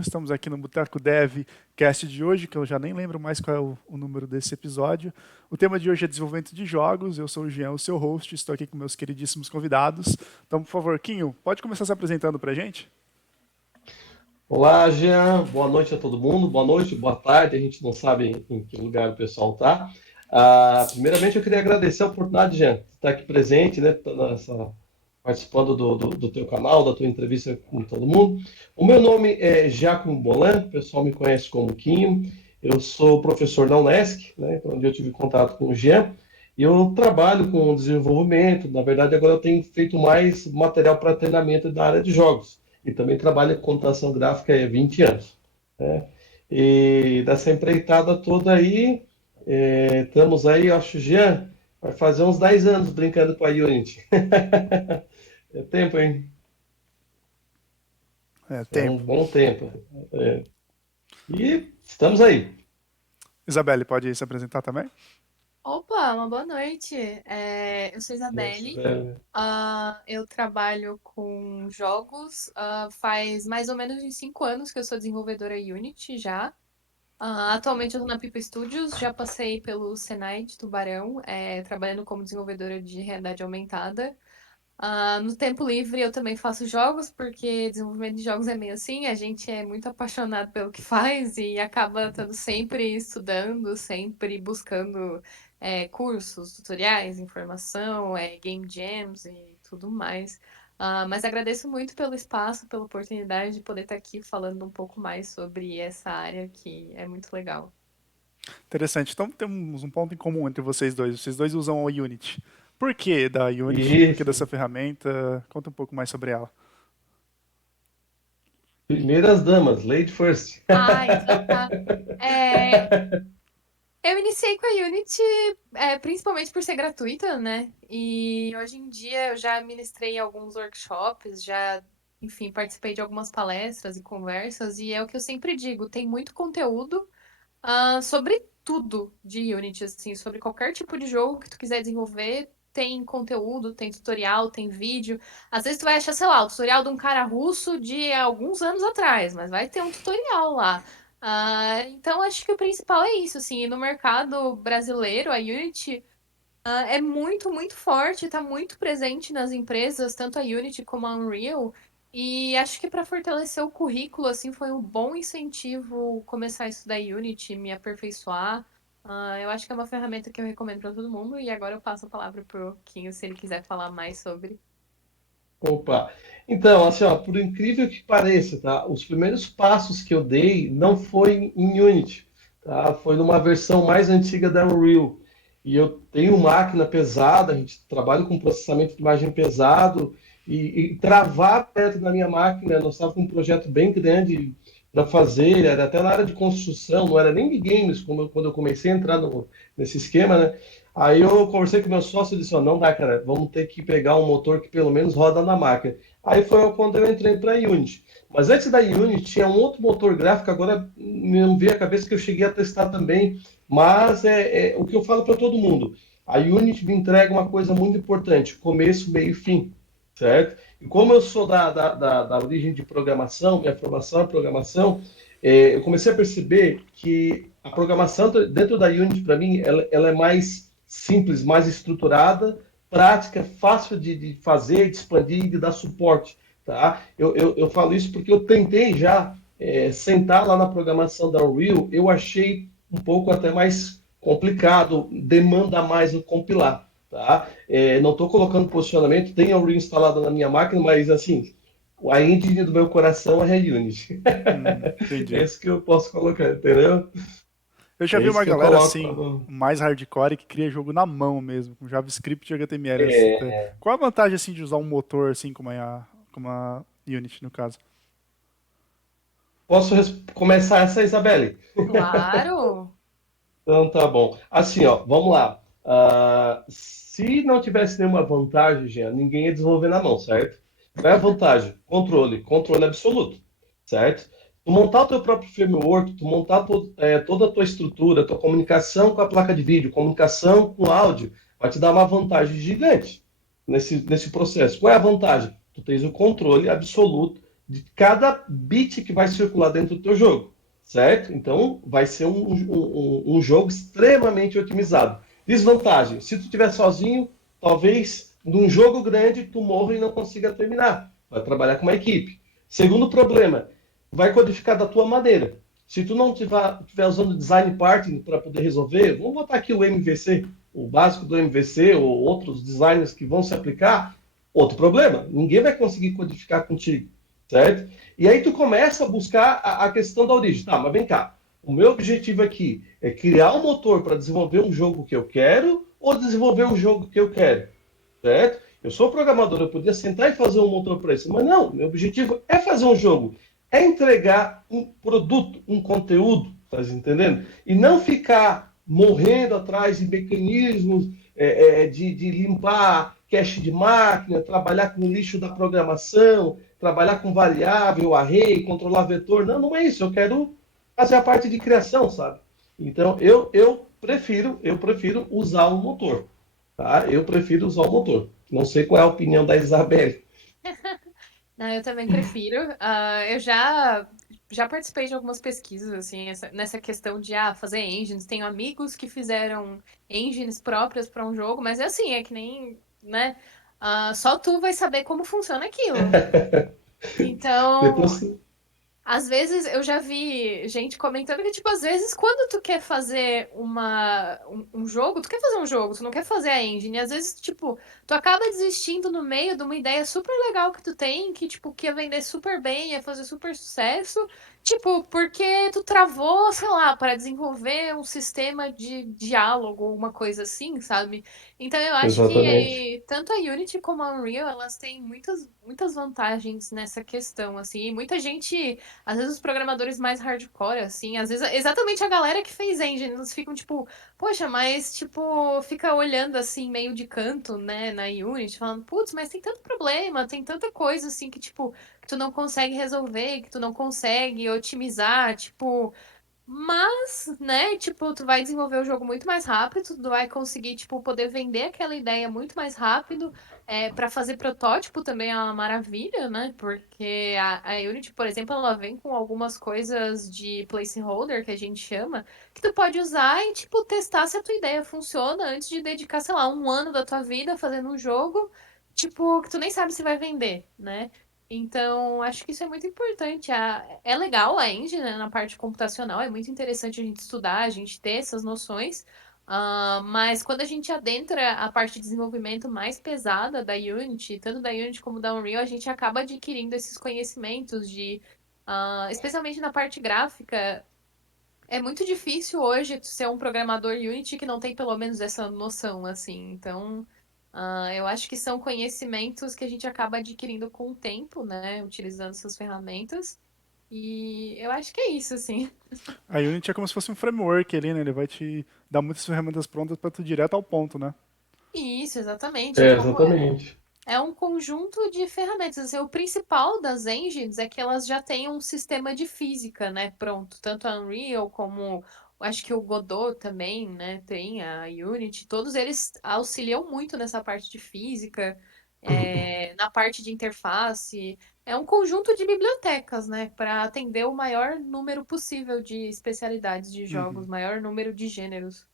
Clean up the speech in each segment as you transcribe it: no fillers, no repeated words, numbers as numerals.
Estamos aqui no Boteco Dev Cast de hoje, que eu já nem lembro mais qual é o número desse episódio. O tema de hoje é desenvolvimento de jogos. Eu sou o Jean, o seu host. Estou aqui com meus queridíssimos convidados. Então, por favor, Quinho, pode começar se apresentando para a gente? Olá, Jean. Boa noite a todo mundo. Boa noite, boa tarde. A gente não sabe em que lugar o pessoal está. Primeiramente, eu queria agradecer a oportunidade, Jean, de estar aqui presente, né, participando do teu canal, da tua entrevista com todo mundo. O meu nome é Giacomo Bolan, o pessoal me conhece como Quinho. Eu sou professor na Unesc, né, onde eu tive contato com o Jean. E eu trabalho com desenvolvimento. Na verdade, agora eu tenho feito mais material para treinamento da área de jogos e também trabalha com computação gráfica há 20 anos. Né? E dessa empreitada toda aí, estamos aí, acho, Jean, vai fazer uns 10 anos brincando com a Unity. É tempo, hein? É, É um tempo. bom tempo. É. E estamos aí. Isabelle, pode se apresentar também? Opa, uma boa noite. Eu sou Nossa, Isabelle. velho. Eu trabalho com jogos. Faz mais ou menos uns 5 anos que eu sou desenvolvedora Unity já. Atualmente eu estou na Pipa Studios. Já passei pelo Senai de Tubarão, trabalhando como desenvolvedora de realidade aumentada. No tempo livre eu também faço jogos, porque desenvolvimento de jogos é meio assim, a gente é muito apaixonado pelo que faz e acaba estando sempre estudando, sempre buscando cursos, tutoriais, informação, game jams e tudo mais. Mas agradeço muito pelo espaço, pela oportunidade de poder estar aqui falando um pouco mais sobre essa área que é muito legal. Interessante. Então, temos um ponto em comum entre vocês dois. Vocês dois usam a Unity. Por que da Unity? Por que Isso. dessa ferramenta? Conta um pouco mais sobre ela. Primeiras damas, lady first. Então tá. É, Eu iniciei com a Unity, principalmente por ser gratuita, né? E hoje em dia eu já ministrei alguns workshops, já, enfim, participei de algumas palestras e conversas, e é o que eu sempre digo, tem muito conteúdo, sobre tudo de Unity, assim, sobre qualquer tipo de jogo que tu quiser desenvolver, tem conteúdo, tem tutorial, tem vídeo. Às vezes tu vai achar, sei lá, o tutorial de um cara russo de alguns anos atrás, mas vai ter um tutorial lá. Então acho que o principal é isso, assim, e no mercado brasileiro, a Unity é muito, muito forte, está muito presente nas empresas, tanto a Unity como a Unreal. E acho que para fortalecer o currículo, assim, foi um bom incentivo começar a estudar Unity, me aperfeiçoar. Eu acho que é uma ferramenta que eu recomendo para todo mundo. E agora eu passo a palavra pro Quinho, se ele quiser falar mais sobre. Opa! Então, assim, ó, por incrível que pareça, tá? Os primeiros passos que eu dei não foi em Unity, tá? Foi numa versão mais antiga da Unreal. E eu tenho máquina pesada, a gente trabalha com processamento de imagem pesado e travar perto da minha máquina, nós estávamos com um projeto bem grande para fazer, era até na área de construção, não era nem de games, quando eu comecei a entrar nesse esquema, né? Aí eu conversei com meu sócio e disse, ó, não dá, cara, vamos ter que pegar um motor que pelo menos roda na máquina. Aí foi quando eu entrei para a Unity. Mas antes da Unity tinha um outro motor gráfico, agora me veio a cabeça que eu cheguei a testar também, mas é o que eu falo para todo mundo. A Unity me entrega uma coisa muito importante, começo, meio e fim, certo? E como eu sou da origem de programação, minha formação é programação, eu comecei a perceber que a programação dentro da Unity, para mim, ela é mais simples, mais estruturada, prática, fácil de fazer, de expandir e de dar suporte. Tá? Eu falo isso porque eu tentei já sentar lá na programação da Unreal, eu achei um pouco até mais complicado, demanda mais o compilar. Tá? Não estou colocando posicionamento, tem a Unreal instalada na minha máquina, mas assim, a engine do meu coração é a Unity. É Entendi. isso que eu posso colocar, entendeu? Eu já É vi isso uma que eu galera coloco. assim, mais hardcore, que cria jogo na mão mesmo, com JavaScript e HTML. É, Qual a vantagem assim de usar um motor assim como a Unity no caso? posso começar essa, Isabelle? Claro! Então tá bom. Assim, ó, vamos lá. Se não tivesse nenhuma vantagem, Jean, ninguém ia desenvolver na mão, certo? Qual é a vantagem? Controle, controle absoluto, certo? Tu montar o teu próprio framework, tu montar toda a tua estrutura, tua comunicação com a placa de vídeo, comunicação com áudio, vai te dar uma vantagem gigante nesse processo. Qual é a vantagem? Tu tens o controle absoluto de cada bit que vai circular dentro do teu jogo, certo? Então, vai ser um jogo extremamente otimizado. Desvantagem, se tu estiver sozinho, talvez num jogo grande tu morra e não consiga terminar. Vai trabalhar com uma equipe. Segundo problema, vai codificar da tua maneira. Se tu não tiver usando design pattern para poder resolver, vamos botar aqui o MVC, o básico do MVC ou outros designers que vão se aplicar, outro problema. Ninguém vai conseguir codificar contigo, certo? E aí tu começa a buscar a questão da origem. Tá, mas vem cá. O meu objetivo aqui é criar um motor para desenvolver um jogo que eu quero ou desenvolver um jogo que eu quero, certo? Eu sou programador, eu podia sentar e fazer um motor para isso, mas não, meu objetivo é fazer um jogo, é entregar um produto, um conteúdo, tá entendendo? E não ficar morrendo atrás de mecanismos de limpar cache de máquina, trabalhar com o lixo da programação, trabalhar com variável, array, controlar vetor. Não, não é isso. Eu quero fazer a parte de criação, sabe? Então, eu prefiro usar o motor. Tá? Eu prefiro usar o motor. Não sei qual é a opinião da Isabelle. Não, eu também prefiro. Eu já participei de algumas pesquisas, assim, nessa questão de fazer engines. Tenho amigos que fizeram engines próprias para um jogo, mas é assim, é que nem, né? Só tu vai saber como funciona aquilo. Então, Depois, às vezes eu já vi gente comentando que, tipo, às vezes quando tu quer fazer um jogo, tu quer fazer um jogo, tu não quer fazer a engine. E às vezes, tipo, tu acaba desistindo no meio de uma ideia super legal que tu tem, que, tipo, que ia vender super bem, ia fazer super sucesso. Tipo, porque tu travou, sei lá, para desenvolver um sistema de diálogo, uma coisa assim, sabe? Então eu acho que exatamente. tanto a Unity como a Unreal, elas têm muitas vantagens nessa questão, assim. E muita gente às vezes os programadores mais hardcore, assim, às vezes exatamente a galera que fez engine, eles ficam tipo, poxa, mas tipo, fica olhando assim, meio de canto, né, na Unity, falando, putz, mas tem tanto problema, tem tanta coisa assim que, tipo, que tu não consegue resolver, que tu não consegue otimizar, tipo. Mas, né, tipo, tu vai desenvolver o jogo muito mais rápido, tu vai conseguir, tipo, poder vender aquela ideia muito mais rápido. Para fazer protótipo também é uma maravilha, né? Porque a Unity, por exemplo, ela vem com algumas coisas de placeholder, que a gente chama, que tu pode usar e, tipo, testar se a tua ideia funciona antes de dedicar, sei lá, um ano da tua vida fazendo um jogo, tipo, que tu nem sabe se vai vender, né? Então, acho que isso é muito importante. É legal a engine, né, na parte computacional, é muito interessante a gente estudar, a gente ter essas noções. Mas quando a gente adentra a parte de desenvolvimento mais pesada da Unity, tanto da Unity como da Unreal, a gente acaba adquirindo esses conhecimentos especialmente na parte gráfica. É muito difícil hoje tu ser um programador Unity que não tem pelo menos essa noção, assim. Então, eu acho que são conhecimentos que a gente acaba adquirindo com o tempo, né? Utilizando essas ferramentas. E eu acho que é isso, assim. A Unity é como se fosse um framework ali, né? Ele vai te dar muitas ferramentas prontas para tu ir direto ao ponto, né? Isso, exatamente. É, Tipo, exatamente. é um conjunto de ferramentas. Assim, o principal das engines é que elas já têm um sistema de física, né? Pronto. Tanto a Unreal como acho que o Godot também, né? Tem a Unity. Todos eles auxiliam muito nessa parte de física, na parte de interface. É um conjunto de bibliotecas, né? Para atender o maior número possível de especialidades de jogos, Uhum. maior número de gêneros.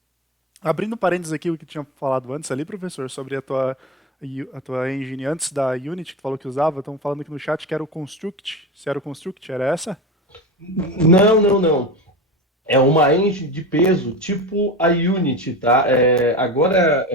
Abrindo parênteses aqui, o que tinha falado antes ali, professor, sobre a tua engine antes da Unity, que tu falou que usava, estão falando aqui no chat que era o Construct. Se era o Construct, era essa? Não, não, não. É uma engine de peso, tipo a Unity, tá? Agora,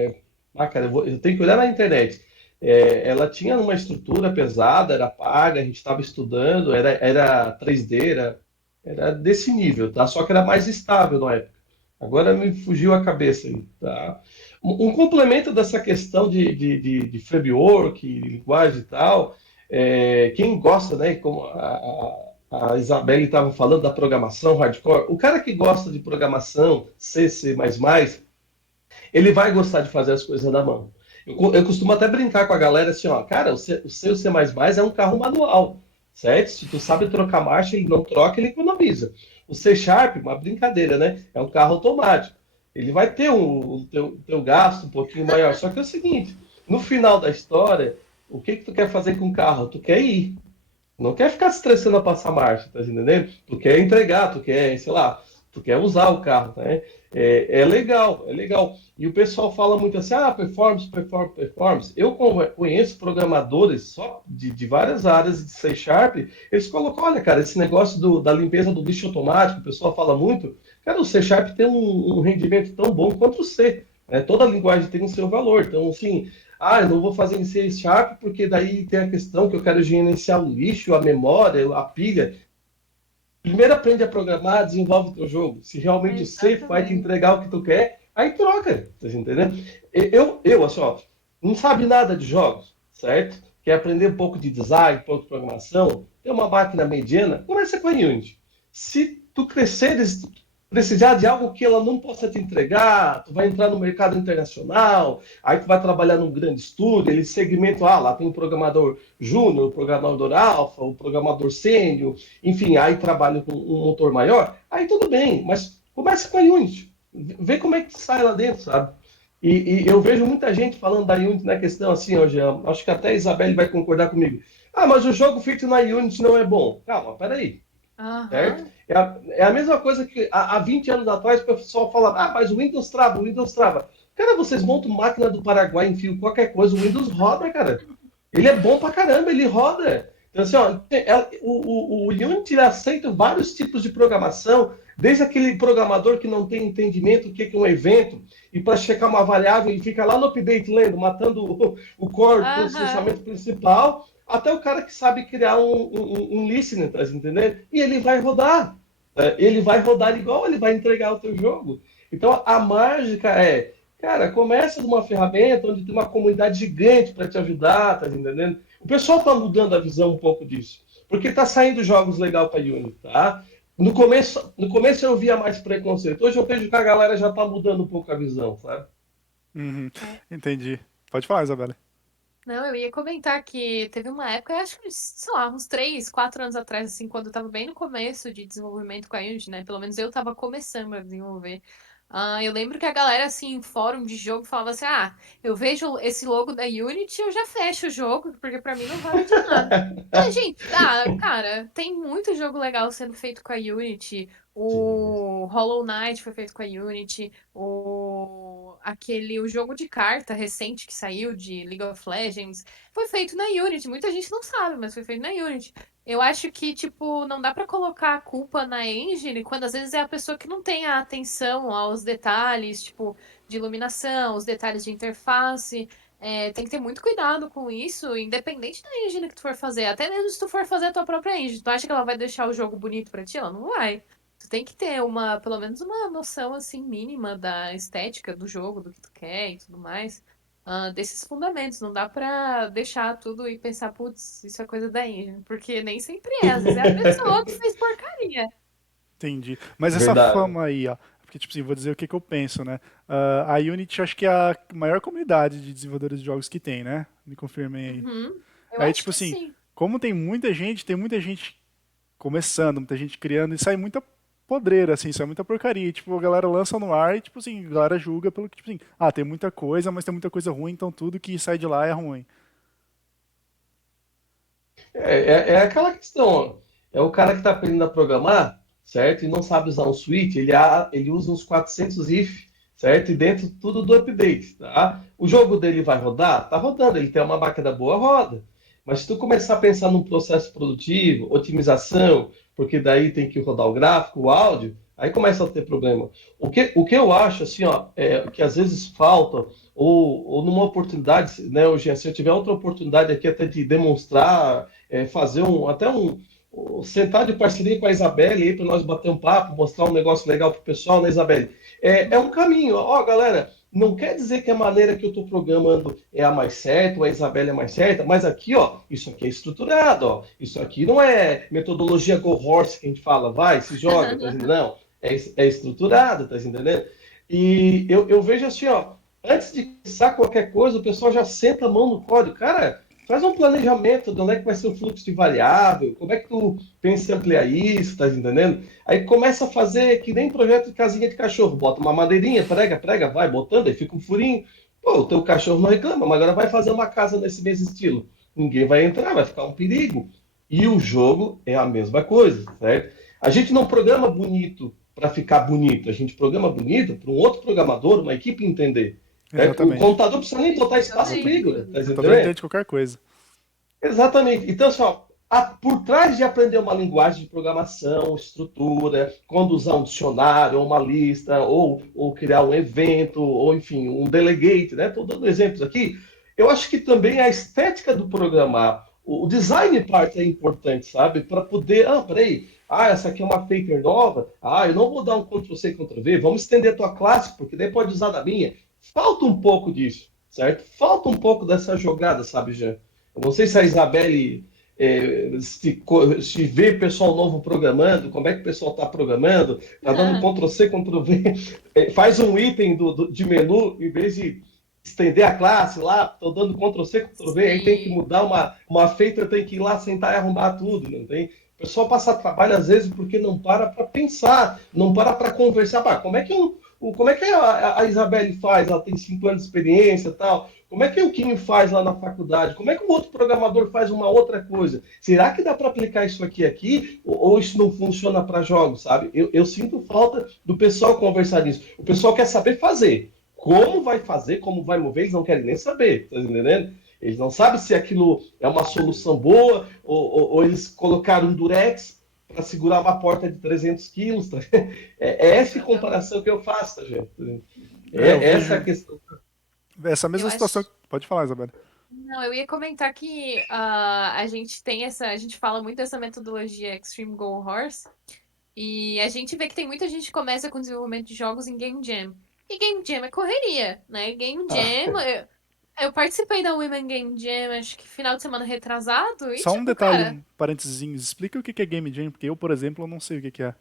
cara, eu tenho que olhar na internet. Ela tinha uma estrutura pesada, era paga, a gente estava estudando, era 3D, era desse nível, tá? Só que era mais estável na época. Agora me fugiu a cabeça aí, tá? Um complemento dessa questão de framework, linguagem e tal, quem gosta, né, como a Isabelle estava falando da programação hardcore, o cara que gosta de programação C, C++, ele vai gostar de fazer as coisas na mão. Eu costumo até brincar com a galera assim, ó, cara, o seu C++ é um carro manual, certo? Se tu sabe trocar marcha, ele não troca, ele economiza. O C Sharp, uma brincadeira, né? É um carro automático. Ele vai ter o teu gasto um pouquinho maior. Só que é o seguinte, no final da história, o que tu quer fazer com o carro? Tu quer ir. Não quer ficar se estressando a passar marcha, tá entendendo? Tu quer entregar, tu quer, sei lá, tu quer usar o carro, né? É legal, é legal. E o pessoal fala muito assim, performance, performance, performance. Eu conheço programadores só de várias áreas de C Sharp, eles colocam, olha, cara, esse negócio da limpeza do lixo automático, o pessoal fala muito, cara, o C Sharp tem um rendimento tão bom quanto o C, né? Toda linguagem tem o seu valor. Então, assim, eu não vou fazer em C Sharp porque daí tem a questão que eu quero gerenciar o lixo, a memória, a pilha. Primeiro aprende a programar, desenvolve o teu jogo. Se realmente o C vai te Exatamente. entregar o que tu quer, aí troca, tá entendendo? Assim, ó, não sabe nada de jogos, certo? Quer aprender um pouco de design, um pouco de programação, tem uma máquina mediana, começa com a Unity. Se tu cresceres, precisar de algo que ela não possa te entregar, tu vai entrar no mercado internacional, aí tu vai trabalhar num grande estúdio, eles segmentam, lá tem um programador júnior, o programador alfa, o programador sênior, enfim, aí trabalha com um motor maior, aí tudo bem, mas começa com a Unity, vê como é que sai lá dentro, sabe? E eu vejo muita gente falando da Unity na questão assim, hoje, acho que até a Isabelle vai concordar comigo. Mas o jogo feito na Unity não é bom. Calma, peraí, certo? Aham. É a mesma coisa que há 20 anos atrás o pessoal falava, mas o Windows trava, o Windows trava. Cara, vocês montam máquina do Paraguai, enfiam qualquer coisa, o Windows roda, cara. Ele é bom pra caramba, ele roda. Então, assim, ó, o Unity aceita vários tipos de programação, desde aquele programador que não tem entendimento do que é um evento, e para checar uma variável, ele fica lá no update lendo, matando o core do Aham. processamento principal, até o cara que sabe criar um listener, tá entendendo? E ele vai rodar. Ele vai rodar igual ele vai entregar o teu jogo. Então, a mágica é, cara, começa de uma ferramenta onde tem uma comunidade gigante para te ajudar, tá entendendo? O pessoal está mudando a visão um pouco disso, porque está saindo jogos legais para Unity, tá? No começo eu via mais preconceito. Hoje eu vejo que a galera já está mudando um pouco a visão, sabe? Uhum, É. entendi. Pode falar, Isabela. Não, eu ia comentar que teve uma época, eu acho que, sei lá, uns 3, 4 anos atrás, assim, quando eu tava bem no começo de desenvolvimento com a Unity, né? Pelo menos eu tava começando a desenvolver. Eu lembro que a galera, assim, em fórum de jogo falava assim: eu vejo esse logo da Unity, eu já fecho o jogo, porque pra mim não vale de nada. Gente, cara, tem muito jogo legal sendo feito com a Unity. Sim. O Hollow Knight foi feito com a Unity. O jogo de carta recente que saiu de League of Legends foi feito na Unity. Muita gente não sabe, mas foi feito na Unity. Eu acho que, tipo, não dá pra colocar a culpa na engine quando às vezes é a pessoa que não tem a atenção aos detalhes, tipo, de iluminação, os detalhes de interface. Tem que ter muito cuidado com isso, independente da engine que tu for fazer. Até mesmo se tu for fazer a tua própria engine. Tu acha que ela vai deixar o jogo bonito pra ti? Ela não vai. Tu tem que ter pelo menos uma noção, assim, mínima da estética do jogo, do que tu quer e tudo mais. Desses fundamentos. Não dá pra deixar tudo e pensar, putz, isso é coisa da engine. Porque nem sempre é. Às vezes é a pessoa que fez porcaria. Entendi. Mas essa Verdade. fama aí, ó, porque, tipo assim, vou dizer o que que eu penso, né? A Unity, acho que é a maior comunidade de desenvolvedores de jogos que tem, né? Me confirmem aí. Uhum. Eu Aí, acho tipo que assim, sim. como tem muita gente começando, muita gente criando, e sai muita podreira, assim, sai muita porcaria. E, tipo, a galera lança no ar e, tipo assim, a galera julga pelo que, tipo assim, tem muita coisa, mas tem muita coisa ruim, então tudo que sai de lá é ruim. É aquela questão, ó. É o cara que está aprendendo a programar, certo? E não sabe usar um switch, ele usa uns 400 if, certo? E dentro tudo do update, tá? O jogo dele vai rodar? Tá rodando, ele tem uma máquina boa, roda. Mas se tu começar a pensar num processo produtivo, otimização, porque daí tem que rodar o gráfico, o áudio, aí começa a ter problema. O que eu acho, assim, ó, que às vezes falta, ou numa oportunidade, né, hoje, se eu tiver outra oportunidade aqui até de demonstrar fazer sentar de parceria com a Isabelle aí para nós bater um papo, mostrar um negócio legal pro pessoal, né, Isabelle? É um caminho. Ó, galera, não quer dizer que a maneira que eu estou programando é a mais certa, ou a Isabelle é a mais certa, mas aqui, ó, isso aqui é estruturado, ó. Isso aqui não é metodologia Go Horse que a gente fala, vai, se joga, tá entendendo? Não, é estruturado, tá entendendo? E eu vejo assim, ó, antes de começar qualquer coisa, o pessoal já senta a mão no código. Cara, faz um planejamento de onde é que vai ser o fluxo de variável, como é que tu pensa em ampliar isso, tá entendendo? Aí começa a fazer que nem projeto de casinha de cachorro, bota uma madeirinha, prega, prega, vai botando, aí fica um furinho. Pô, o teu cachorro não reclama, mas agora vai fazer uma casa nesse mesmo estilo. Ninguém vai entrar, vai ficar um perigo. E o jogo é a mesma coisa, certo? A gente não programa bonito para ficar bonito, a gente programa bonito para um outro programador, uma equipe entender. Certo? O Exatamente. computador não precisa nem botar espaço e Exatamente. vírgula, tá O computador entendendo? entende qualquer coisa. Exatamente. Então, só, por trás de aprender uma linguagem de programação, estrutura, quando usar um dicionário, ou uma lista, ou criar um evento, ou enfim, um delegate, né? Estou dando exemplos aqui. Eu acho que também a estética do programar, o design parte é importante, sabe? Para poder, peraí, essa aqui é uma feature nova, eu não vou dar um Ctrl+C, Ctrl+V, vamos estender a tua classe, porque daí pode usar da minha. Falta um pouco disso, certo? Falta um pouco dessa jogada, sabe, Jean? Eu não sei se a Isabelle se vê pessoal novo programando, como é que o pessoal está programando, está dando Ctrl+C, Ctrl+V, faz um item de menu, em vez de estender a classe lá, estou dando Ctrl+C, Ctrl+V, aí tem que Sim. mudar uma feita, tem que ir lá sentar e arrumar tudo, não tem? O pessoal passa trabalho às vezes porque não para pensar, não para conversar. Como é que como é que a Isabelle faz? Ela tem 5 anos de experiência e tal. Como é que o Kim faz lá na faculdade? Como é que o outro programador faz uma outra coisa? Será que dá para aplicar isso aqui? Ou isso não funciona para jogos, sabe? Eu sinto falta do pessoal conversar nisso. O pessoal quer saber fazer. Como vai fazer, como vai mover, eles não querem nem saber, tá entendendo? Eles não sabem se aquilo é uma solução boa ou eles colocaram um durex para segurar uma porta de 300 quilos. Tá? É essa Exatamente. comparação que eu faço, tá, gente? Eu Essa é a vejo questão. essa Eu mesma situação. acho. Pode falar, Isabela. Não, eu ia comentar que a gente tem essa. A gente fala muito dessa metodologia Extreme Go Horse. E a gente vê que tem muita gente que começa com desenvolvimento de jogos em Game Jam. E Game Jam é correria, né? Game Ah, Jam. Eu participei da Women Game Jam, acho que final de semana retrasado. E, Só um tipo, detalhe, cara. um parênteses. Explica o que é Game Jam, porque eu, por exemplo, eu não sei o que é.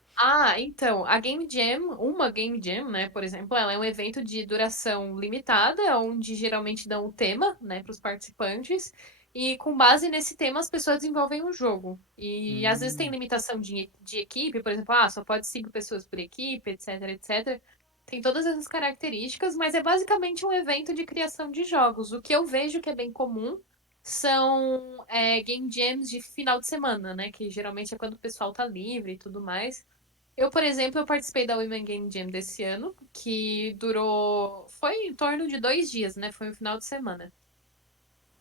Então, a Game Jam, uma Game Jam, né, por exemplo, ela é um evento de duração limitada, onde geralmente dão o tema, né, para os participantes, e com base nesse tema as pessoas desenvolvem um jogo. E às vezes tem Hum, limitação de equipe, por exemplo, só pode 5 pessoas por equipe, etc, etc. Tem todas essas características, mas é basicamente um evento de criação de jogos. O que eu vejo que é bem comum são game jams de final de semana, né, que geralmente é quando o pessoal tá livre e tudo mais. Eu, por exemplo, eu participei da Women Game Jam desse ano, que durou. Foi em torno de 2 dias, né? Foi um final de semana.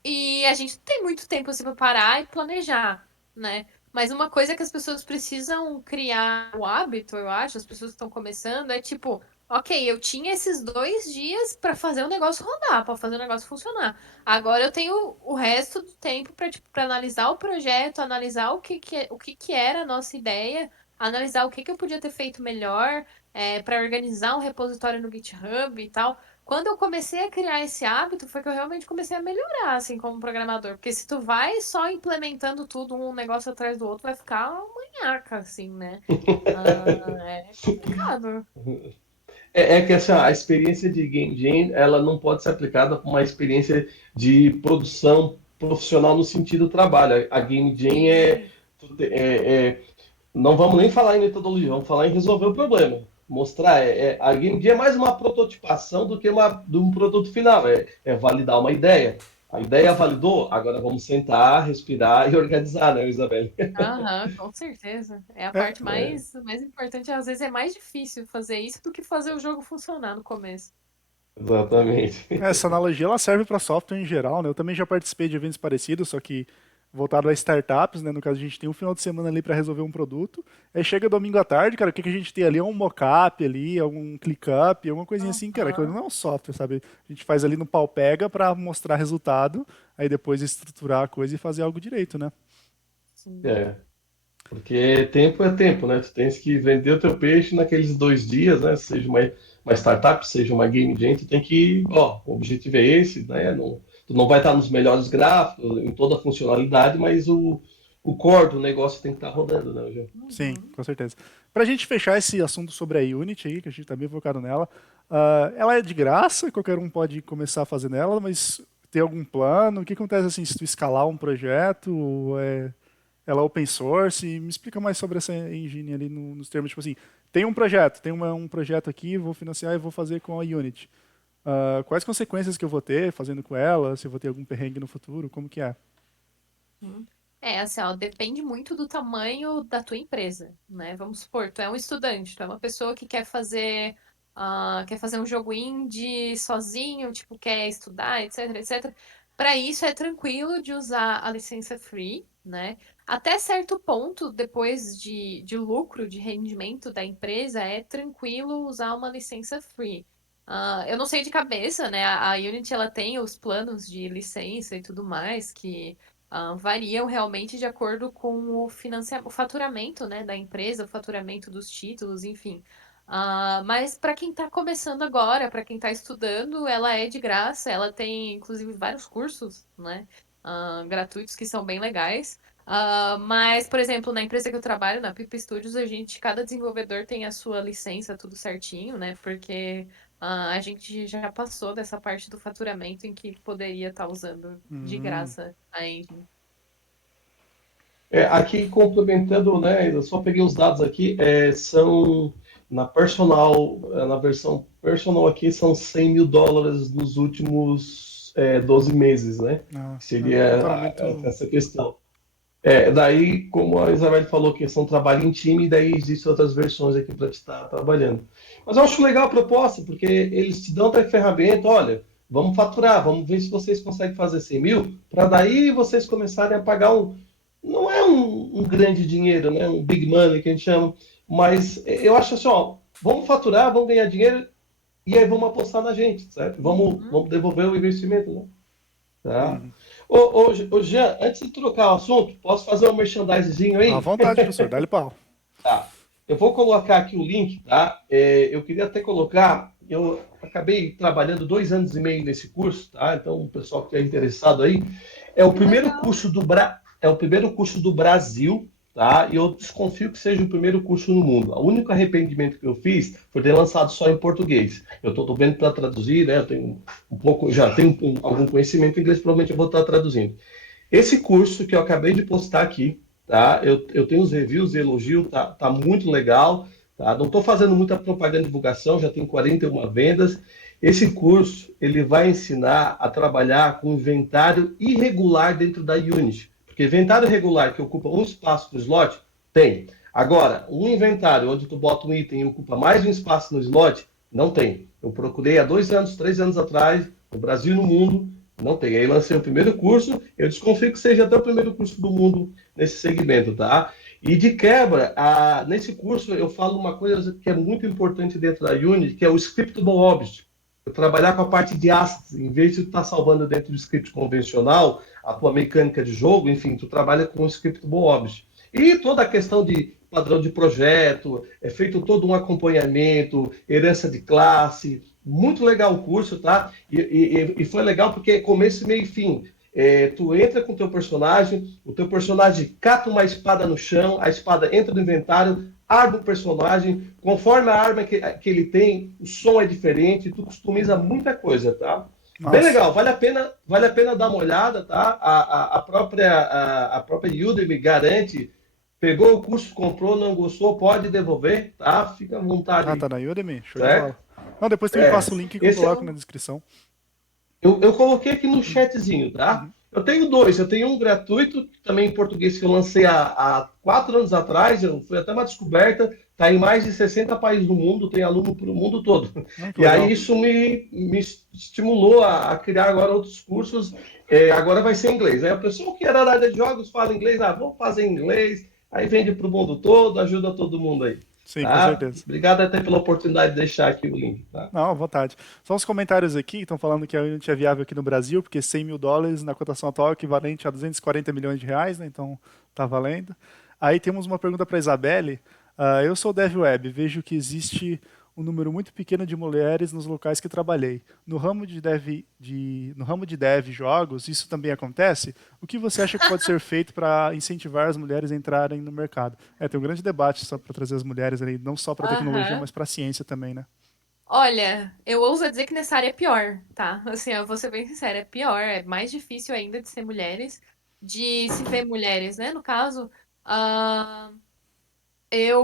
E a gente não tem muito tempo assim, para parar e planejar, né? Mas uma coisa que as pessoas precisam criar o hábito, eu acho, as pessoas que estão começando, é tipo, ok, eu tinha esses 2 dias para fazer o negócio rodar, para fazer o negócio funcionar. Agora eu tenho o resto do tempo para tipo, para analisar o projeto, analisar o que que era a nossa ideia, analisar o que que eu podia ter feito melhor, para organizar um repositório no GitHub e tal. Quando eu comecei a criar esse hábito, foi que eu realmente comecei a melhorar, assim, como programador. Porque se tu vai só implementando tudo, um negócio atrás do outro, vai ficar uma manhaca, assim, né? É complicado. é que assim, a experiência de game jam ela não pode ser aplicada como uma experiência de produção profissional no sentido do trabalho. A game jam Sim. não vamos nem falar em metodologia, vamos falar em resolver o problema. Mostrar, a game jam é mais uma prototipação do que de um produto final, é validar uma ideia. A ideia validou, agora vamos sentar, respirar e organizar, né, Isabel? Aham, com certeza. É a é, parte mais importante. Às vezes é mais difícil fazer isso do que fazer o jogo funcionar no começo. Exatamente. essa analogia ela serve para software em geral, né? Eu também já participei de eventos parecidos, só que voltado a startups, né? No caso, a gente tem um final de semana ali para resolver um produto. Aí chega domingo à tarde, cara, o que que a gente tem ali é um mockup ali, algum ClickUp, alguma coisinha assim, cara. Aquilo Aham, não é um software, sabe? A gente faz ali no pau pega para mostrar resultado, aí depois estruturar a coisa e fazer algo direito, né? sim. É, porque tempo é tempo, né? Tu tens que vender o teu peixe naqueles 2 dias, né? Seja uma startup, seja uma game jam, tu tem que, o objetivo é esse, né? Não, tu não vai estar nos melhores gráficos, em toda a funcionalidade, mas o core do negócio tem que estar rodando, né, Gil? Sim, Uhum. com certeza. Para a gente fechar esse assunto sobre a Unity aí, que a gente está bem focado nela, ela é de graça, qualquer um pode começar a fazer nela, mas tem algum plano? O que acontece assim se tu escalar um projeto? Ela é open source? Me explica mais sobre essa engine ali nos termos, tipo assim, tem um projeto, tem um projeto aqui, vou financiar e vou fazer com a Unity. Quais consequências que eu vou ter fazendo com ela? Se eu vou ter algum perrengue no futuro? Como que é? Uhum. Assim, ó, depende muito do tamanho da tua empresa, né? Vamos supor, tu é um estudante, tu é uma pessoa que quer fazer um jogo indie sozinho, tipo, quer estudar, etc, etc. Para isso é tranquilo de usar a licença free, né? Até certo ponto, depois de lucro, de rendimento da empresa, é tranquilo usar uma licença free. Eu não sei de cabeça, né? A Unity ela tem os planos de licença e tudo mais que variam realmente de acordo com o faturamento, né, da empresa, o faturamento dos títulos, enfim. Mas para quem está começando agora, para quem está estudando, ela é de graça, ela tem inclusive vários cursos, né, gratuitos que são bem legais. Mas, por exemplo, na empresa que eu trabalho, na Pipa Studios, cada desenvolvedor tem a sua licença, tudo certinho, né? Porque a gente já passou dessa parte do faturamento em que poderia estar usando de Hum, graça a engine. Aqui complementando, né, eu só peguei os dados aqui, são na personal, na versão personal aqui são US$ 100.000 nos últimos 12 meses, né? Seria faturamento. essa questão. Daí, como a Isabel falou, que são trabalho em time, daí existem outras versões aqui para estar trabalhando. Mas eu acho legal a proposta, porque eles te dão até ferramenta, olha, vamos faturar, vamos ver se vocês conseguem fazer 100 mil, para daí vocês começarem a pagar não é um grande dinheiro, né? Um big money que a gente chama, mas eu acho assim, ó, vamos faturar, vamos ganhar dinheiro e aí vamos apostar na gente, certo? Uhum. Vamos devolver o investimento, né? Tá? Uhum. Ô, Jean, antes de trocar o assunto, posso fazer um merchandisezinho À aí? vontade, professor, dá-lhe pau. Tá. Eu vou colocar aqui o link, tá? Eu queria até colocar, eu acabei trabalhando 2 anos e meio nesse curso, tá? Então, o pessoal que é interessado aí, Que legal. é o primeiro curso do Brasil, tá? E eu desconfio que seja o primeiro curso no mundo. O único arrependimento que eu fiz foi ter lançado só em português. Eu estou vendo para traduzir, né? Eu tenho um pouco, já tenho algum conhecimento em inglês, provavelmente eu vou estar traduzindo. Esse curso que eu acabei de postar aqui, tá? Eu tenho os reviews e elogio, tá muito legal, tá? Não estou fazendo muita propaganda e divulgação, já tenho 41 vendas. Esse curso, ele vai ensinar a trabalhar com inventário irregular dentro da Unity. Porque inventário regular que ocupa um espaço no slot, tem. Agora, um inventário onde tu bota um item e ocupa mais de um espaço no slot, não tem. Eu procurei há 2 anos, 3 anos atrás, no Brasil e no mundo, não tem. Aí lancei o primeiro curso, eu desconfio que seja até o primeiro curso do mundo nesse segmento, tá? E de quebra, nesse curso eu falo uma coisa que é muito importante dentro da Unity, que é o Scriptable Object. Eu trabalhar com a parte de assets, em vez de tu estar salvando dentro do script convencional, a tua mecânica de jogo, enfim, tu trabalha com o Scriptable Object. E toda a questão de padrão de projeto, é feito todo um acompanhamento, herança de classe, muito legal o curso, tá? E foi legal porque começo, meio e fim. Tu entra com o teu personagem cata uma espada no chão, a espada entra no inventário, arma o personagem, conforme a arma que ele tem, o som é diferente, tu customiza muita coisa, tá? Bem Nossa. legal, vale a pena dar uma olhada, tá? A própria Udemy garante, pegou o curso, comprou, não gostou, pode devolver, tá? Fica à vontade Ah, aí, tá na Udemy? Show de bola. certo? Não, depois tu me É, passa o link que eu esse é coloco na um, descrição. eu coloquei aqui no chatzinho, tá? Uhum. Eu tenho dois. Eu tenho um gratuito, também em português, que eu lancei há 4 anos atrás. Foi até uma descoberta. Está em mais de 60 países do mundo, tem aluno para o mundo todo. Ah, que E aí legal. isso me estimulou a criar agora outros cursos. Agora vai ser em inglês. Aí a pessoa que era da área de jogos fala inglês, vamos fazer em inglês. Aí vende para o mundo todo, ajuda todo mundo aí. Sim, com Tá? certeza. Obrigado até pela oportunidade de deixar aqui o link. Tá? Não, à vontade. Só uns comentários aqui, estão falando que a Unity é viável aqui no Brasil, porque US$ 100.000 na cotação atual é equivalente a 240 milhões de reais, né? Então tá valendo. Aí temos uma pergunta para a Isabelle. Eu sou dev web, vejo que existe um número muito pequeno de mulheres nos locais que trabalhei. No ramo de dev jogos, isso também acontece? O que você acha que pode ser feito para incentivar as mulheres a entrarem no mercado? Tem um grande debate só para trazer as mulheres ali, não só para tecnologia, Aham. mas para a ciência também, né? Olha, eu ouso dizer que nessa área é pior, tá? Assim, eu vou ser bem sincera, é pior, é mais difícil ainda de ser mulheres, de se ver mulheres, né? No caso, ah,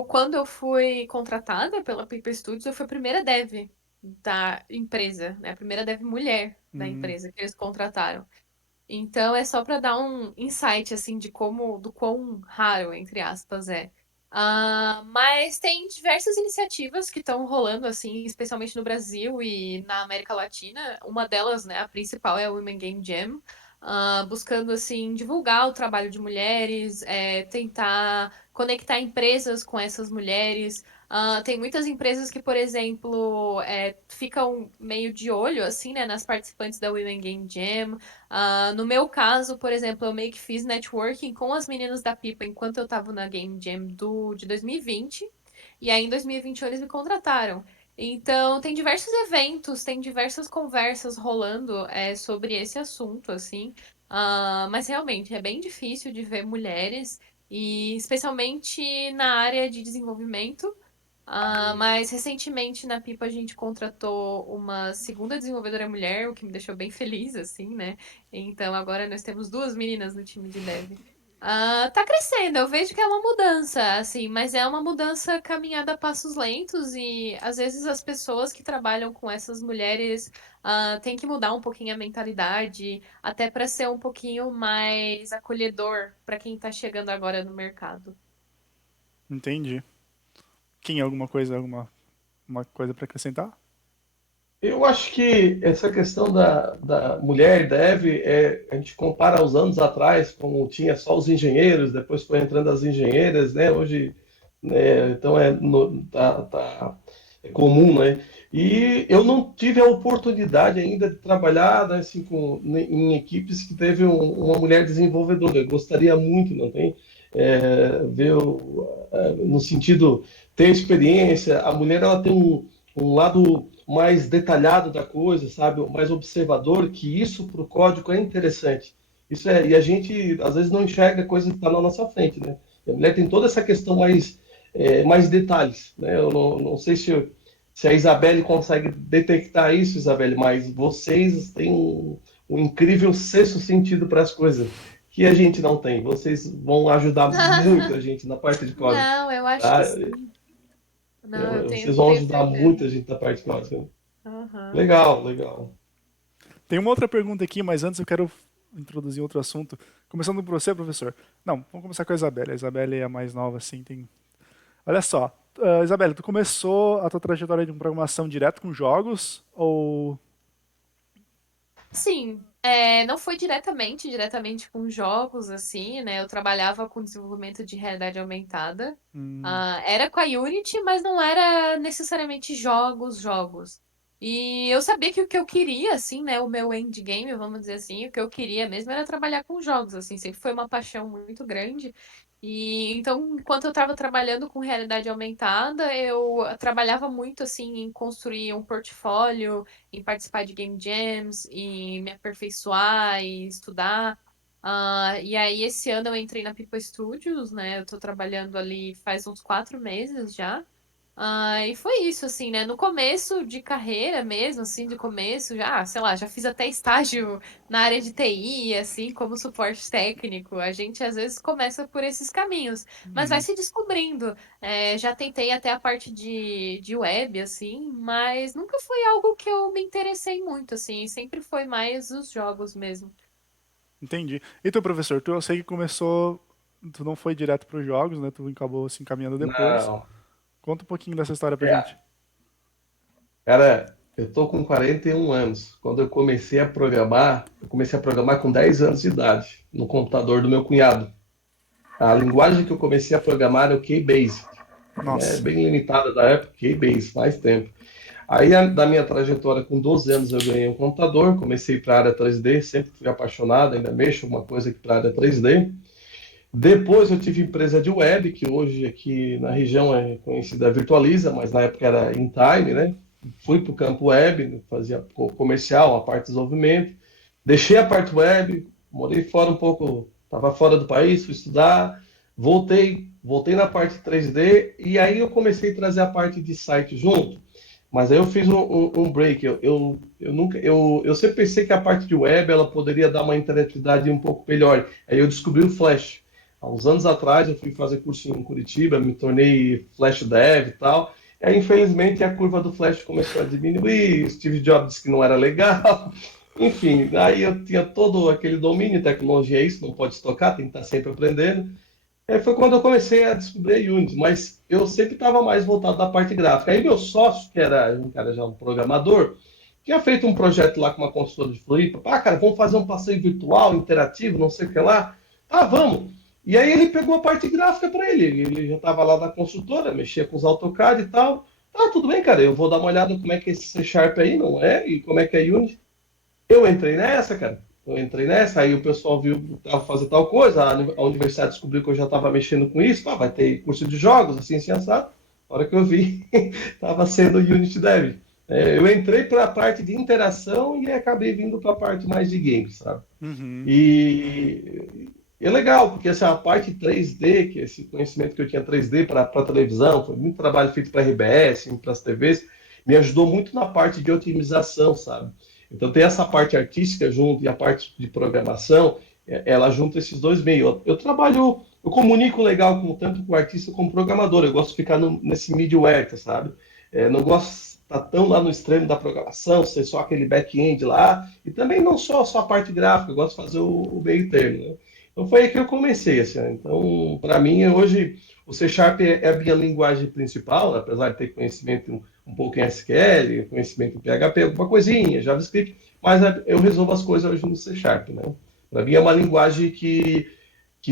quando eu fui contratada pela Paper Studios, eu fui a primeira dev da empresa, né? A primeira dev mulher da Hum, empresa que eles contrataram. Então é só para dar um insight assim de como, do quão raro, entre aspas, é. Mas tem diversas iniciativas que estão rolando assim, especialmente no Brasil e na América Latina. Uma delas, né, a principal é o Women Game Jam, buscando assim divulgar o trabalho de mulheres, tentar conectar empresas com essas mulheres. Tem muitas empresas que, por exemplo, ficam meio de olho assim, né, nas participantes da Women Game Jam. No meu caso, por exemplo, eu meio que fiz networking com as meninas da Pipa enquanto eu tava na Game Jam de 2020. E aí, em 2021, eles me contrataram. Então, tem diversos eventos, tem diversas conversas rolando sobre esse assunto, assim. Mas realmente é bem difícil de ver mulheres, e especialmente na área de desenvolvimento. Mas recentemente na Pipa a gente contratou uma segunda desenvolvedora mulher, o que me deixou bem feliz, assim, né? Então agora nós temos duas meninas no time de dev. Tá crescendo, eu vejo que é uma mudança, assim, mas é uma mudança caminhada a passos lentos e às vezes as pessoas que trabalham com essas mulheres têm que mudar um pouquinho a mentalidade, até para ser um pouquinho mais acolhedor para quem tá chegando agora no mercado. Entendi. Tinha uma coisa para acrescentar? Eu acho que essa questão da mulher dev, a gente compara aos anos atrás, como tinha só os engenheiros, depois foi entrando as engenheiras, né? Hoje, né, então é comum, né? E eu não tive a oportunidade ainda de trabalhar, né, assim, em equipes que teve uma mulher desenvolvedora. Eu gostaria muito, não tem? Ver no sentido ter experiência. A mulher ela tem um lado mais detalhado da coisa, sabe? Mais observador, que isso para o código é interessante. E a gente às vezes não enxerga a coisa que está na nossa frente, né? E a mulher tem toda essa questão mais detalhes, né? Eu não sei se a Isabelle consegue detectar isso, Isabelle, mas vocês têm um incrível sexto sentido para as coisas que a gente não tem. Vocês vão ajudar muito a gente na parte de código, Não, eu acho que tá? sim. Não, eu Vocês tenho, vão tenho ajudar muito certeza. a gente na parte de código. Aham. Legal, legal. Tem uma outra pergunta aqui, mas antes eu quero introduzir outro assunto. Começando por você, professor. Não, vamos começar com a Isabelle. A Isabelle é a mais nova, assim, tem... Olha só, Isabelle, tu começou a tua trajetória de programação direto com jogos ou... Sim, não foi diretamente com jogos, assim, né? Eu trabalhava com desenvolvimento de realidade aumentada. Era com a Unity, mas não era necessariamente jogos. E eu sabia que o que eu queria, assim, né? O meu endgame, vamos dizer assim, o que eu queria mesmo era trabalhar com jogos, assim, sempre foi uma paixão muito grande. E então, enquanto eu estava trabalhando com realidade aumentada, eu trabalhava muito, assim, em construir um portfólio, em participar de game jams, em me aperfeiçoar e estudar. E aí, esse ano eu entrei na Pipa Studios, né? Eu tô trabalhando ali faz uns 4 meses já. E foi isso, assim, né? No começo de carreira mesmo, assim, de começo, já, sei lá, já fiz até estágio na área de TI, assim, como suporte técnico. A gente às vezes começa por esses caminhos, mas vai Uhum. se descobrindo. Já tentei até a parte de web, assim, mas nunca foi algo que eu me interessei muito, assim, sempre foi mais os jogos mesmo. Entendi. E tu, professor, tu eu sei que começou... Tu não foi direto para os jogos, né? Tu acabou se encaminhando depois. Não. Conta um pouquinho dessa história pra É, gente. cara, eu tô com 41 anos. Quando eu comecei a programar com 10 anos de idade, no computador do meu cunhado. A linguagem que eu comecei a programar é o KBasic, né? Nossa. Bem limitada da época, KBase, faz tempo. Aí, da minha trajetória, com 12 anos, eu ganhei um computador, comecei para a área 3D, sempre fui apaixonado, ainda mexo alguma coisa aqui para a área 3D. Depois eu tive empresa de web, que hoje aqui na região é conhecida Virtualiza, mas na época era InTime, né? Fui para o campo web, fazia comercial, a parte de desenvolvimento. Deixei a parte web, morei fora um pouco, estava fora do país, fui estudar, voltei na parte 3D e aí eu comecei a trazer a parte de site junto. Mas aí eu fiz um break. Eu sempre pensei que a parte de web ela poderia dar uma interatividade um pouco melhor. Aí eu descobri o Flash. Há uns anos atrás eu fui fazer curso em Curitiba, me tornei Flash Dev e tal. E aí, infelizmente, a curva do Flash começou a diminuir. Steve Jobs disse que não era legal. Enfim, aí eu tinha todo aquele domínio, tecnologia é isso, não pode estocar, tem que estar sempre aprendendo. Aí foi quando eu comecei a descobrir a Unity, mas eu sempre estava mais voltado da parte gráfica. Aí meu sócio, que era um cara já um programador, tinha feito um projeto lá com uma consultora de Floripa. Ah, cara, vamos fazer um passeio virtual, interativo, não sei o que lá. Ah, vamos. E aí ele pegou a parte gráfica para ele. Ele já estava lá na consultora, mexia com os AutoCAD e tal. Ah, tudo bem, cara, eu vou dar uma olhada como é que é esse C Sharp aí, não é? E como é que é a Unity. Eu entrei nessa, cara. Eu entrei nessa, aí o pessoal viu que eu tava fazendo tal coisa, a universidade descobriu que eu já estava mexendo com isso, pá, vai ter curso de jogos, assim, assado. A hora que eu vi, estava sendo Unity Dev. Eu entrei para a parte de interação e acabei vindo para a parte mais de games, sabe? Uhum. E é legal, porque essa parte 3D, que é esse conhecimento que eu tinha 3D para televisão, foi muito trabalho feito para RBS, para as TVs, me ajudou muito na parte de otimização, sabe? Então tem essa parte artística junto e a parte de programação, ela junta esses dois meios. Eu trabalho, eu comunico legal com, tanto com o artista como o programador, eu gosto de ficar nesse middleware, sabe? Não gosto de estar tão lá no extremo da programação, ser só aquele back-end lá, e também não só a parte gráfica, eu gosto de fazer o meio termo, né? Então foi aí que eu comecei, assim, né? Então, para mim, hoje, o C Sharp é a minha linguagem principal, né? Apesar de ter conhecimento um pouco em SQL, conhecimento em PHP, alguma coisinha, JavaScript, mas eu resolvo as coisas hoje no C Sharp, né? Para mim é uma linguagem que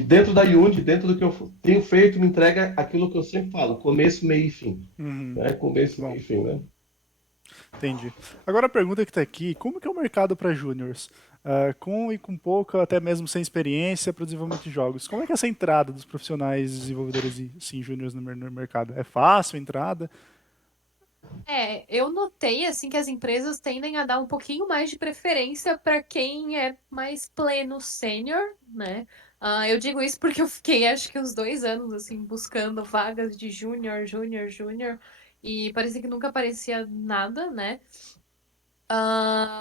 dentro da Unity, dentro do que eu tenho feito, me entrega aquilo que eu sempre falo, começo, meio e fim, Uhum. né? Começo, meio Bom, e fim, né? entendi. Agora a pergunta que está aqui, como que é o mercado para júniors? Com e com pouca, até mesmo sem experiência para o desenvolvimento de jogos. Como é que é essa entrada dos profissionais desenvolvedores e sim, júniors no mercado? É fácil a entrada? Eu notei assim que as empresas tendem a dar um pouquinho mais de preferência para quem é mais pleno sênior, né? Eu digo isso porque eu fiquei acho que uns 2 anos assim buscando vagas de júnior, júnior, júnior e parecia que nunca aparecia nada, né?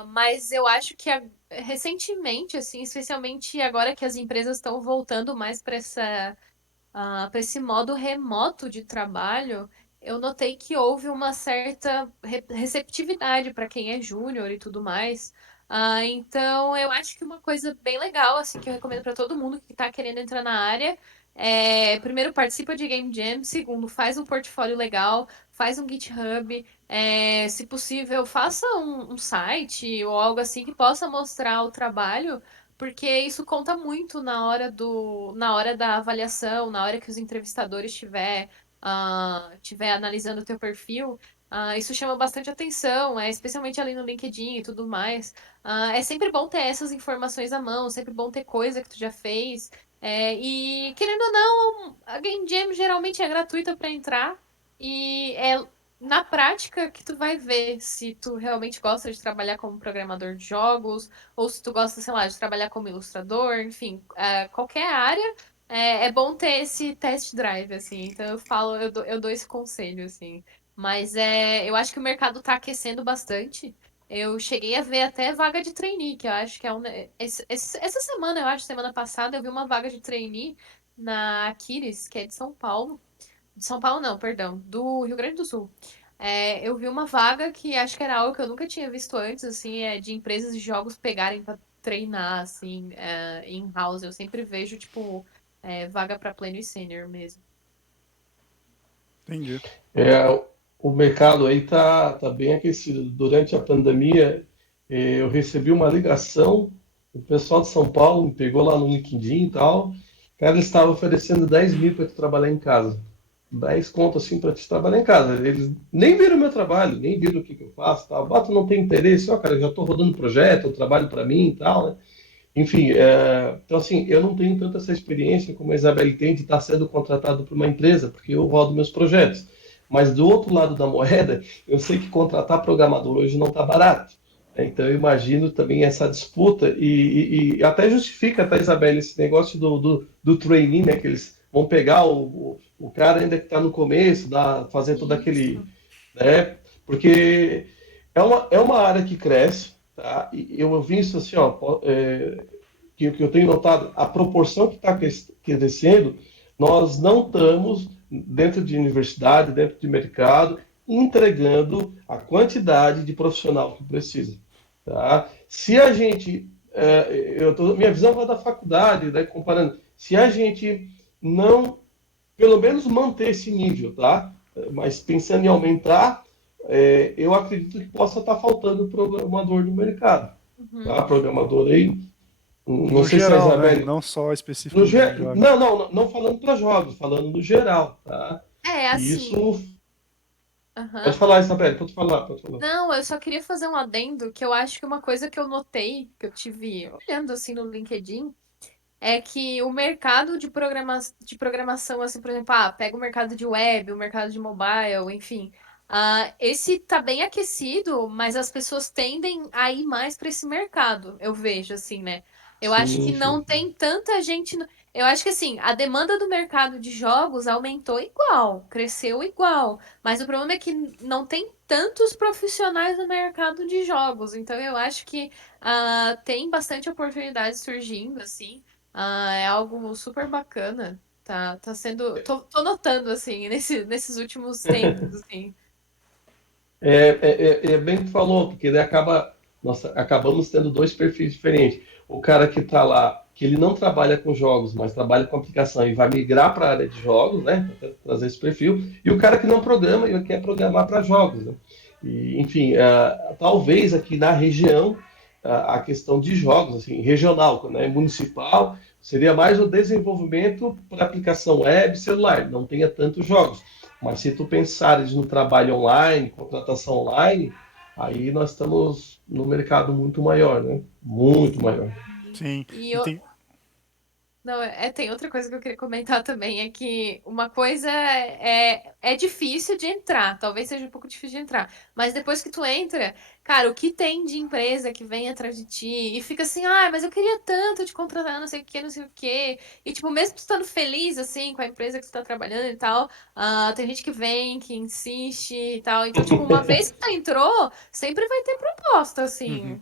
Mas eu acho que recentemente, assim, especialmente agora que as empresas estão voltando mais para esse modo remoto de trabalho, eu notei que houve uma certa receptividade para quem é júnior e tudo mais. Então, eu acho que uma coisa bem legal, assim, que eu recomendo para todo mundo que está querendo entrar na área primeiro, participa de Game Jam. Segundo, faz um portfólio legal, faz um GitHub. Se possível, faça um site ou algo assim que possa mostrar o trabalho, porque isso conta muito na hora da avaliação, na hora que os entrevistadores tiver analisando o teu perfil. Isso chama bastante atenção, especialmente ali no LinkedIn e tudo mais. É sempre bom ter essas informações à mão, sempre bom ter coisa que tu já fez. E querendo ou não, a Game Jam geralmente é gratuita para entrar e é na prática que tu vai ver se tu realmente gosta de trabalhar como programador de jogos ou se tu gosta, sei lá, de trabalhar como ilustrador, enfim, qualquer área, é bom ter esse test drive, assim. Então eu dou esse conselho, assim. Mas eu acho que o mercado tá aquecendo bastante. Eu cheguei a ver até vaga de trainee, que eu acho que é essa semana, eu acho, semana passada, eu vi uma vaga de trainee na Aquiles, que é de São Paulo. De São Paulo, não, perdão, do Rio Grande do Sul. Eu vi uma vaga que acho que era algo que eu nunca tinha visto antes, assim, de empresas de jogos pegarem para treinar, assim, in-house. Eu sempre vejo, tipo, vaga para pleno e sênior mesmo. Entendi. É, o mercado aí tá bem aquecido. Durante a pandemia, eu recebi uma ligação, o pessoal de São Paulo me pegou lá no LinkedIn e tal. Cara, eles estavam oferecendo 10 mil para te trabalhar em casa. 10 conto assim para te trabalhar em casa. Eles nem viram o meu trabalho, nem viram o que eu faço, tal. Bato não tem interesse, ó, cara, eu já estou rodando projeto, eu trabalho para mim e tal, né? Enfim, então assim, eu não tenho tanta essa experiência como a Isabelle tem de estar sendo contratado por uma empresa, porque eu rodo meus projetos. Mas do outro lado da moeda, eu sei que contratar programador hoje não está barato. Então eu imagino também essa disputa e até justifica, tá, Isabelle, esse negócio do trainee, né? Que eles vão pegar o cara ainda que está no começo, fazer todo aquele, Isso. né? Porque é uma área que cresce, tá? E eu vi isso assim, ó, que eu tenho notado, a proporção que está crescendo, nós não estamos, dentro de universidade, dentro de mercado, entregando a quantidade de profissional que precisa. tá? Se a gente, minha visão vai da faculdade, né, comparando, se a gente não, pelo menos manter esse nível, tá? Mas pensando em aumentar, eu acredito que possa estar faltando programador no mercado, Uhum. tá? Programador aí, não No sei se a geral, né? Isabelle, Não só especificamente de jogos. não falando para jogos, falando no geral, tá? É, E assim. isso, pode Aham. falar, Isabelle, pode falar, pode falar. Não, eu só queria fazer um adendo que eu acho que uma coisa que eu notei, que eu tive olhando assim no LinkedIn, é que o mercado de programação, assim, por exemplo, pega o mercado de web, o mercado de mobile, enfim. Esse tá bem aquecido, mas as pessoas tendem a ir mais para esse mercado, eu vejo, assim, né? Eu acho que Sim, sim, não sim. tem tanta gente. Eu acho que, assim, a demanda do mercado de jogos aumentou igual, cresceu igual. Mas o problema é que não tem tantos profissionais no mercado de jogos. Então, eu acho que tem bastante oportunidade surgindo, assim. É algo super bacana. Tá sendo. Tô notando, assim, nesses últimos tempos, assim. É bem que tu falou, porque daí nós acabamos tendo dois perfis diferentes. O cara que está lá, que ele não trabalha com jogos, mas trabalha com aplicação e vai migrar para a área de jogos, né? Pra trazer esse perfil. E o cara que não programa e quer programar para jogos, né? E, enfim, talvez aqui na região, a questão de jogos, assim, regional, né? Municipal, seria mais o desenvolvimento para aplicação web e celular, não tenha tantos jogos. Mas se tu pensares no trabalho online, contratação online, aí nós estamos no mercado muito maior, né? Muito maior. Sim. E E eu, tem, Não, tem outra coisa que eu queria comentar também, é que uma coisa é difícil de entrar, talvez seja um pouco difícil de entrar, mas depois que tu entra, cara, o que tem de empresa que vem atrás de ti e fica assim, mas eu queria tanto te contratar, não sei o que, não sei o que, e tipo, mesmo tu estando feliz, assim, com a empresa que tu tá trabalhando e tal, tem gente que vem, que insiste e tal, então, tipo, uma vez que tu entrou, sempre vai ter proposta, uhum. assim.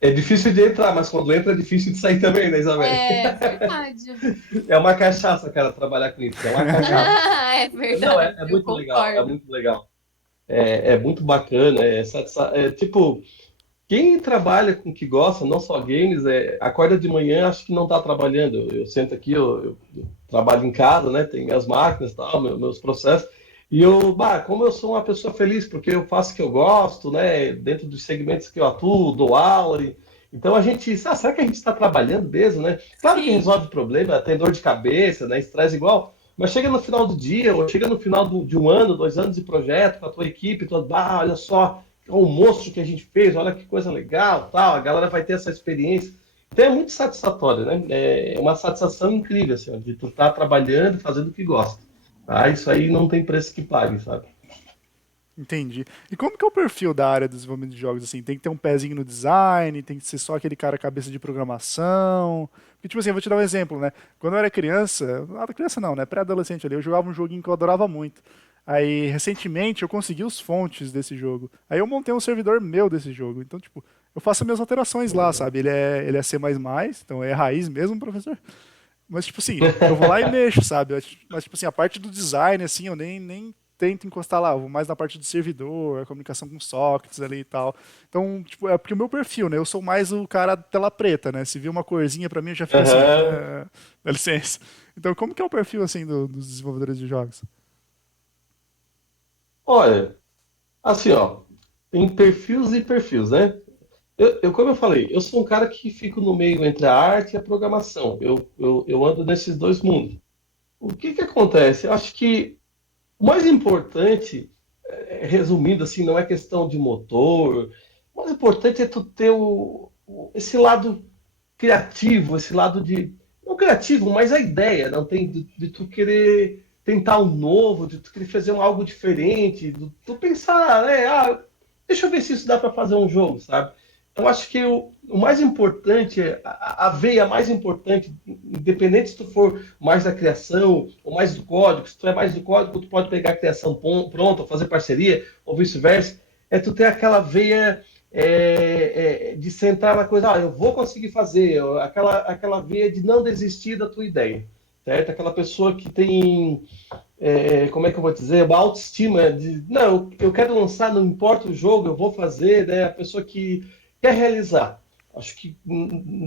É difícil de entrar, mas quando entra é difícil de sair também, né, Isabel? É verdade. É uma cachaça, cara, trabalhar com isso. É uma cachaça. É Não, verdade, é eu muito legal, é concordo. muito legal. É muito bacana. Tipo, quem trabalha com o que gosta, não só games, acorda de manhã, acho que não está trabalhando. Eu sento aqui, eu trabalho em casa, né? Tenho minhas máquinas, tal, meus processos. E como eu sou uma pessoa feliz, porque eu faço o que eu gosto, né? Dentro dos segmentos que eu atuo, dou aula. Então a gente, será que a gente está trabalhando mesmo, né? Claro que Sim. resolve problema, tem dor de cabeça, né? Estresse igual. Mas chega no final do dia, ou chega no final de um ano, 2 anos de projeto, com a tua equipe, olha só, o monstro que a gente fez, olha que coisa legal, tal, a galera vai ter essa experiência. Então é muito satisfatório, né? É uma satisfação incrível, assim, ó, de tu estar trabalhando, fazendo o que gosta. Tá? Isso aí não tem preço que pague, sabe? Entendi. E como que é o perfil da área de desenvolvimento de jogos, assim? Tem que ter um pezinho no design, tem que ser só aquele cara cabeça de programação? Porque, tipo assim, eu vou te dar um exemplo, né? Quando eu era criança, criança não, né? Pré-adolescente ali, eu jogava um joguinho que eu adorava muito. Aí, recentemente, eu consegui os fontes desse jogo. Aí eu montei um servidor meu desse jogo. Então, tipo, eu faço as minhas alterações Pô, lá, legal. sabe? Ele é C++, então é raiz mesmo, professor. Mas, tipo assim, eu vou lá e mexo, sabe? Mas, tipo assim, a parte do design, assim, eu nem tento encostar lá. Eu vou mais na parte do servidor, a comunicação com sockets ali e tal. Então, tipo, é porque o meu perfil, né? Eu sou mais o cara tela preta, né? Se vir uma corzinha pra mim, eu já fico assim, Aham. dá licença. Então, como que é o perfil, assim, dos desenvolvedores de jogos? Olha, assim, ó, tem perfis e perfis, né? Como eu falei, eu sou um cara que fico no meio entre a arte e a programação. Eu ando nesses dois mundos. O que que acontece? Eu acho que o mais importante, resumindo assim, não é questão de motor. O mais importante é tu ter esse lado criativo, esse lado de. Não criativo, mas a ideia, não tem de tu querer tentar um novo, de tu querer fazer algo diferente, de tu pensar, né? Deixa eu ver se isso dá para fazer um jogo, sabe? Eu acho que o mais importante, a veia mais importante, independente se tu for mais da criação ou mais do código, se tu é mais do código, tu pode pegar a criação pronta, fazer parceria, ou vice-versa, é tu ter aquela veia de sentar na coisa, eu vou conseguir fazer, aquela veia de não desistir da tua ideia, certo? Aquela pessoa que tem, como é que eu vou dizer, uma autoestima de, não, eu quero lançar, não importa o jogo, eu vou fazer, né? A pessoa que quer realizar. Acho que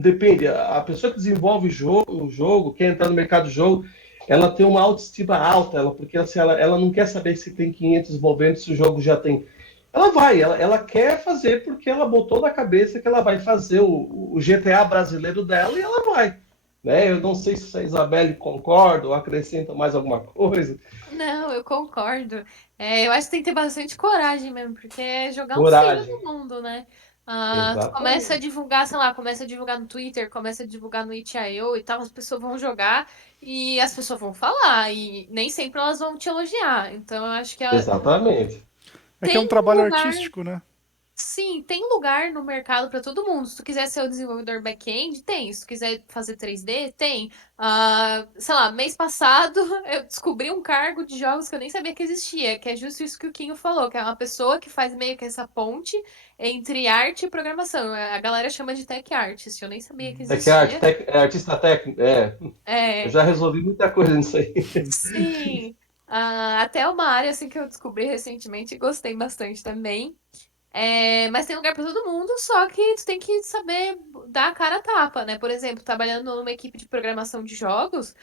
depende. A pessoa que desenvolve o jogo, quer entrar no mercado do jogo, ela tem uma autoestima alta, porque assim, ela não quer saber se tem 500 envolventes, se o jogo já tem. Ela vai, ela quer fazer porque ela botou na cabeça que ela vai fazer o GTA brasileiro dela e ela vai. Né? Eu não sei se a Isabelle concorda ou acrescenta mais alguma coisa. Não, eu concordo. Eu acho que tem que ter bastante coragem mesmo, porque é jogar um filho Coragem. no mundo, né? Tu começa a Exatamente. divulgar, sei lá, começa a divulgar no Twitter, começa a divulgar no itch.io e tal, as pessoas vão jogar e as pessoas vão falar, e nem sempre elas vão te elogiar. Então eu acho que Exatamente. É que é um tem trabalho lugar. artístico, né? Sim, tem lugar no mercado para todo mundo. Se tu quiser ser o desenvolvedor back-end, tem. Se tu quiser fazer 3D, tem. Sei lá, mês passado eu descobri um cargo de jogos que eu nem sabia que existia, que é justo isso que o Quinho falou, que é uma pessoa que faz meio que essa ponte entre arte e programação. A galera chama de tech artist, eu nem sabia que É que é, existia. é artista técnico. Eu É, já resolvi muita coisa nisso aí. sim. Até uma área assim que eu descobri recentemente e gostei bastante também. Mas tem lugar para todo mundo, só que tu tem que saber dar a cara a tapa, né? Por exemplo, trabalhando numa equipe de programação de jogos,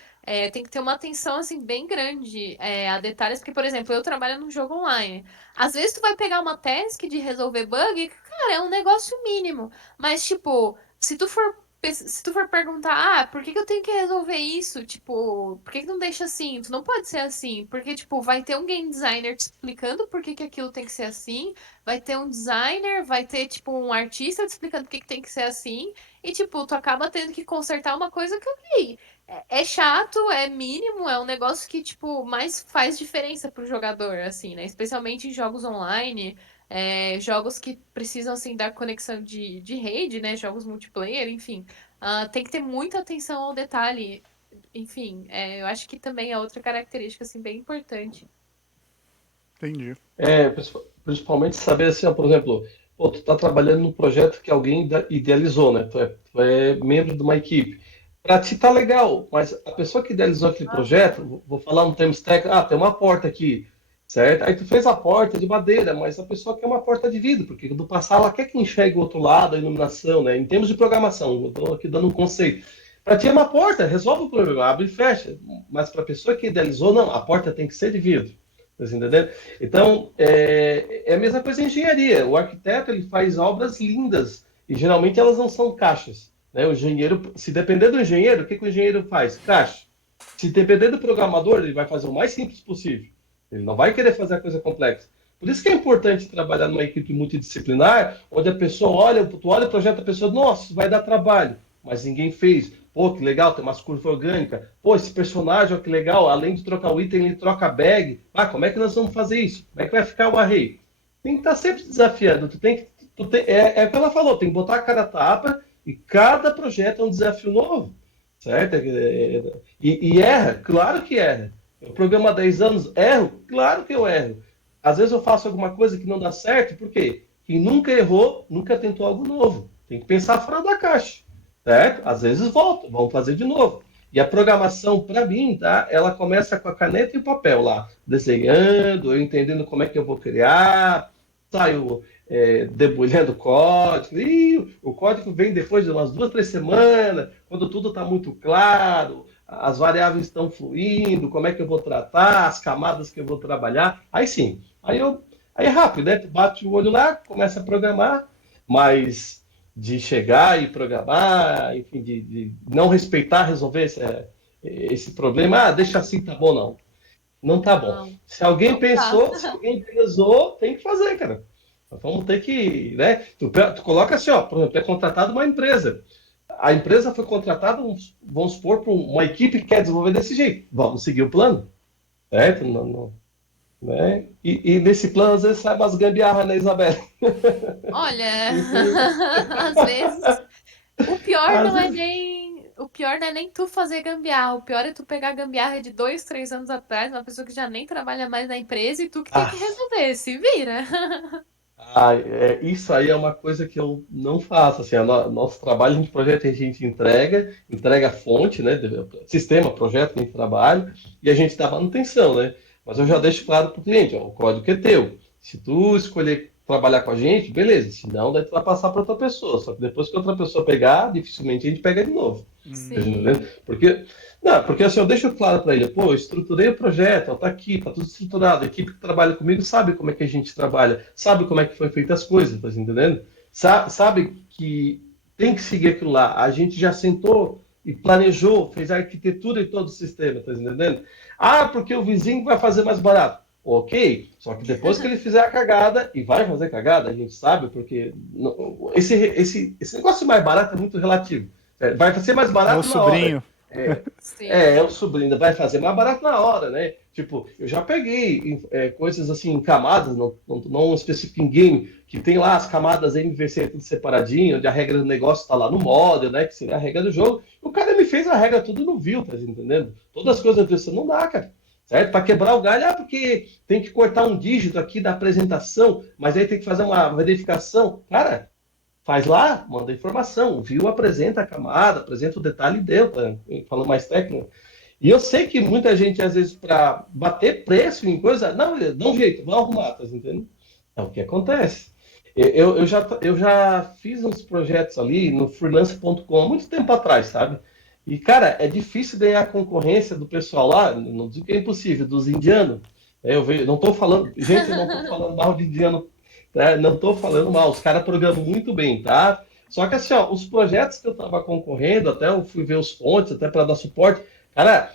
tem que ter uma atenção assim bem grande a detalhes, porque, por exemplo, eu trabalho num jogo online. Às vezes tu vai pegar uma task de resolver bug, cara, é um negócio mínimo, mas tipo, se tu for perguntar, por que que eu tenho que resolver isso? Tipo, por que que não deixa assim? Tu não pode ser assim, porque tipo, vai ter um game designer te explicando por que que aquilo tem que ser assim. Vai ter um designer, vai ter, tipo, um artista te explicando por que que tem que ser assim. E, tipo, tu acaba tendo que consertar uma coisa que, ok, é chato, é mínimo, é um negócio que, tipo, mais faz diferença pro jogador, assim, né? Especialmente em jogos online, jogos que precisam, assim, dar conexão de rede, né? Jogos multiplayer, enfim. Tem que ter muita atenção ao detalhe. Enfim, eu acho que também é outra característica, assim, bem importante. Entendi. Principalmente saber assim, ó, por exemplo, pô, tu tá trabalhando num projeto que alguém idealizou, né? Tu é membro de uma equipe. Para ti tá legal, mas a pessoa que idealizou aquele projeto, vou falar um termos técnicos, tem uma porta aqui, certo? Aí tu fez a porta de madeira, mas a pessoa quer uma porta de vidro, porque quando passar ela quer que enxergue o outro lado, a iluminação, né? Em termos de programação, eu estou aqui dando um conceito. Para ti é uma porta, resolve o problema, abre e fecha. Mas para a pessoa que idealizou, não, a porta tem que ser de vidro. Tá entendendo? Então, é a mesma coisa em engenharia. O arquiteto ele faz obras lindas e geralmente elas não são caixas. Né? O engenheiro, se depender do engenheiro, o que, que o engenheiro faz? Caixa. Se depender do programador, ele vai fazer o mais simples possível. Ele não vai querer fazer a coisa complexa. Por isso que é importante trabalhar numa equipe multidisciplinar, onde a pessoa olha, tu olha o projeto da pessoa, nossa, isso vai dar trabalho, mas ninguém fez. Pô, que legal, tem umas curvas orgânicas. Pô, esse personagem, ó, que legal, além de trocar o item, ele troca a bag. Como é que nós vamos fazer isso? Como é que vai ficar o array? Tem que estar sempre desafiando. É o que ela falou, tem que botar a cara a tapa e cada projeto é um desafio novo. Certo? E erra, claro que erra. Eu programo há 10 anos, erro? Claro que eu erro. Às vezes eu faço alguma coisa que não dá certo, por quê? Quem nunca errou, nunca tentou algo novo. Tem que pensar fora da caixa. Certo? Às vezes volta, vamos fazer de novo. E a programação, para mim, tá? Ela começa com a caneta e o papel lá, desenhando, eu entendendo como é que eu vou criar, saio debulhando o código, e o código vem depois de umas 2, 3 semanas, quando tudo está muito claro, as variáveis estão fluindo, como é que eu vou tratar, as camadas que eu vou trabalhar, aí sim, aí é rápido, né? Tu bate o olho lá, começa a programar, mas de chegar e programar, enfim, de não respeitar, resolver esse problema, deixa assim, tá bom, não. Não tá bom. Não, Se alguém não tá. pensou, se alguém pensou, tem que fazer, cara. Nós vamos ter que, né? Tu coloca assim, ó, por exemplo, é contratado uma empresa. A empresa foi contratada, vamos supor, por uma equipe que quer desenvolver desse jeito. Vamos seguir o plano, certo? Não, né? E nesse plano, às vezes, sai umas gambiarra, né, Isabel? Olha, Infeliz- às vezes o pior Às não é vezes, nem o pior não é nem tu fazer gambiarra, o pior é tu pegar gambiarra de 2, 3 anos atrás, uma pessoa que já nem trabalha mais na empresa e tu que tem que ah, resolver, se vira. isso aí é uma coisa que eu não faço. Assim, nosso trabalho, a gente projeta, a gente entrega a fonte, né? Sistema, projeto, a gente trabalha, e a gente dá manutenção, né? Mas eu já deixo claro para o cliente, ó, o código é teu. Se tu escolher trabalhar com a gente, beleza. Se não, daí tu vai passar para outra pessoa. Só que depois que outra pessoa pegar, dificilmente a gente pega de novo. Tá Sim. entendendo? Porque assim, eu deixo claro para ele, pô, eu estruturei o projeto, ó, tá aqui, tá tudo estruturado. A equipe que trabalha comigo sabe como é que a gente trabalha, sabe como é que foi feitas as coisas, tá entendendo? Sabe que tem que seguir aquilo lá. A gente já sentou e planejou, fez a arquitetura e todo o sistema, tá entendendo? Ah, porque o vizinho vai fazer mais barato. Ok, só que depois que ele fizer a cagada, e vai fazer cagada, a gente sabe, porque esse negócio mais barato é muito relativo. Vai ser mais É o barato na hora. sobrinho. É, Sim. é o sobrinho, vai fazer mais barato na hora, né? Tipo, eu já peguei coisas assim em camadas, não específico em game, que tem lá as camadas MVC tudo separadinho, onde a regra do negócio tá lá no model, né? Que seria a regra do jogo. O cara me fez a regra tudo e não viu, tá entendendo? Todas as coisas desse não dá, cara. Certo? Para quebrar o galho, porque tem que cortar um dígito aqui da apresentação, mas aí tem que fazer uma verificação. Cara, faz lá, manda informação, viu, apresenta a camada, apresenta o detalhe e deu, tá? Falando mais técnico. E eu sei que muita gente, às vezes, para bater preço em coisa, não, dá um jeito, vamos arrumar, tá entendendo? É o que acontece. Eu já fiz uns projetos ali no freelance.com há muito tempo atrás, sabe? E, cara, é difícil ganhar a concorrência do pessoal lá, não digo que é impossível, dos indianos. Eu vejo, não estou falando, gente, eu não estou falando mal de indiano, tá? Não estou falando mal, os caras programam muito bem, tá? Só que assim, ó, os projetos que eu estava concorrendo, até eu fui ver os fontes, até para dar suporte, cara,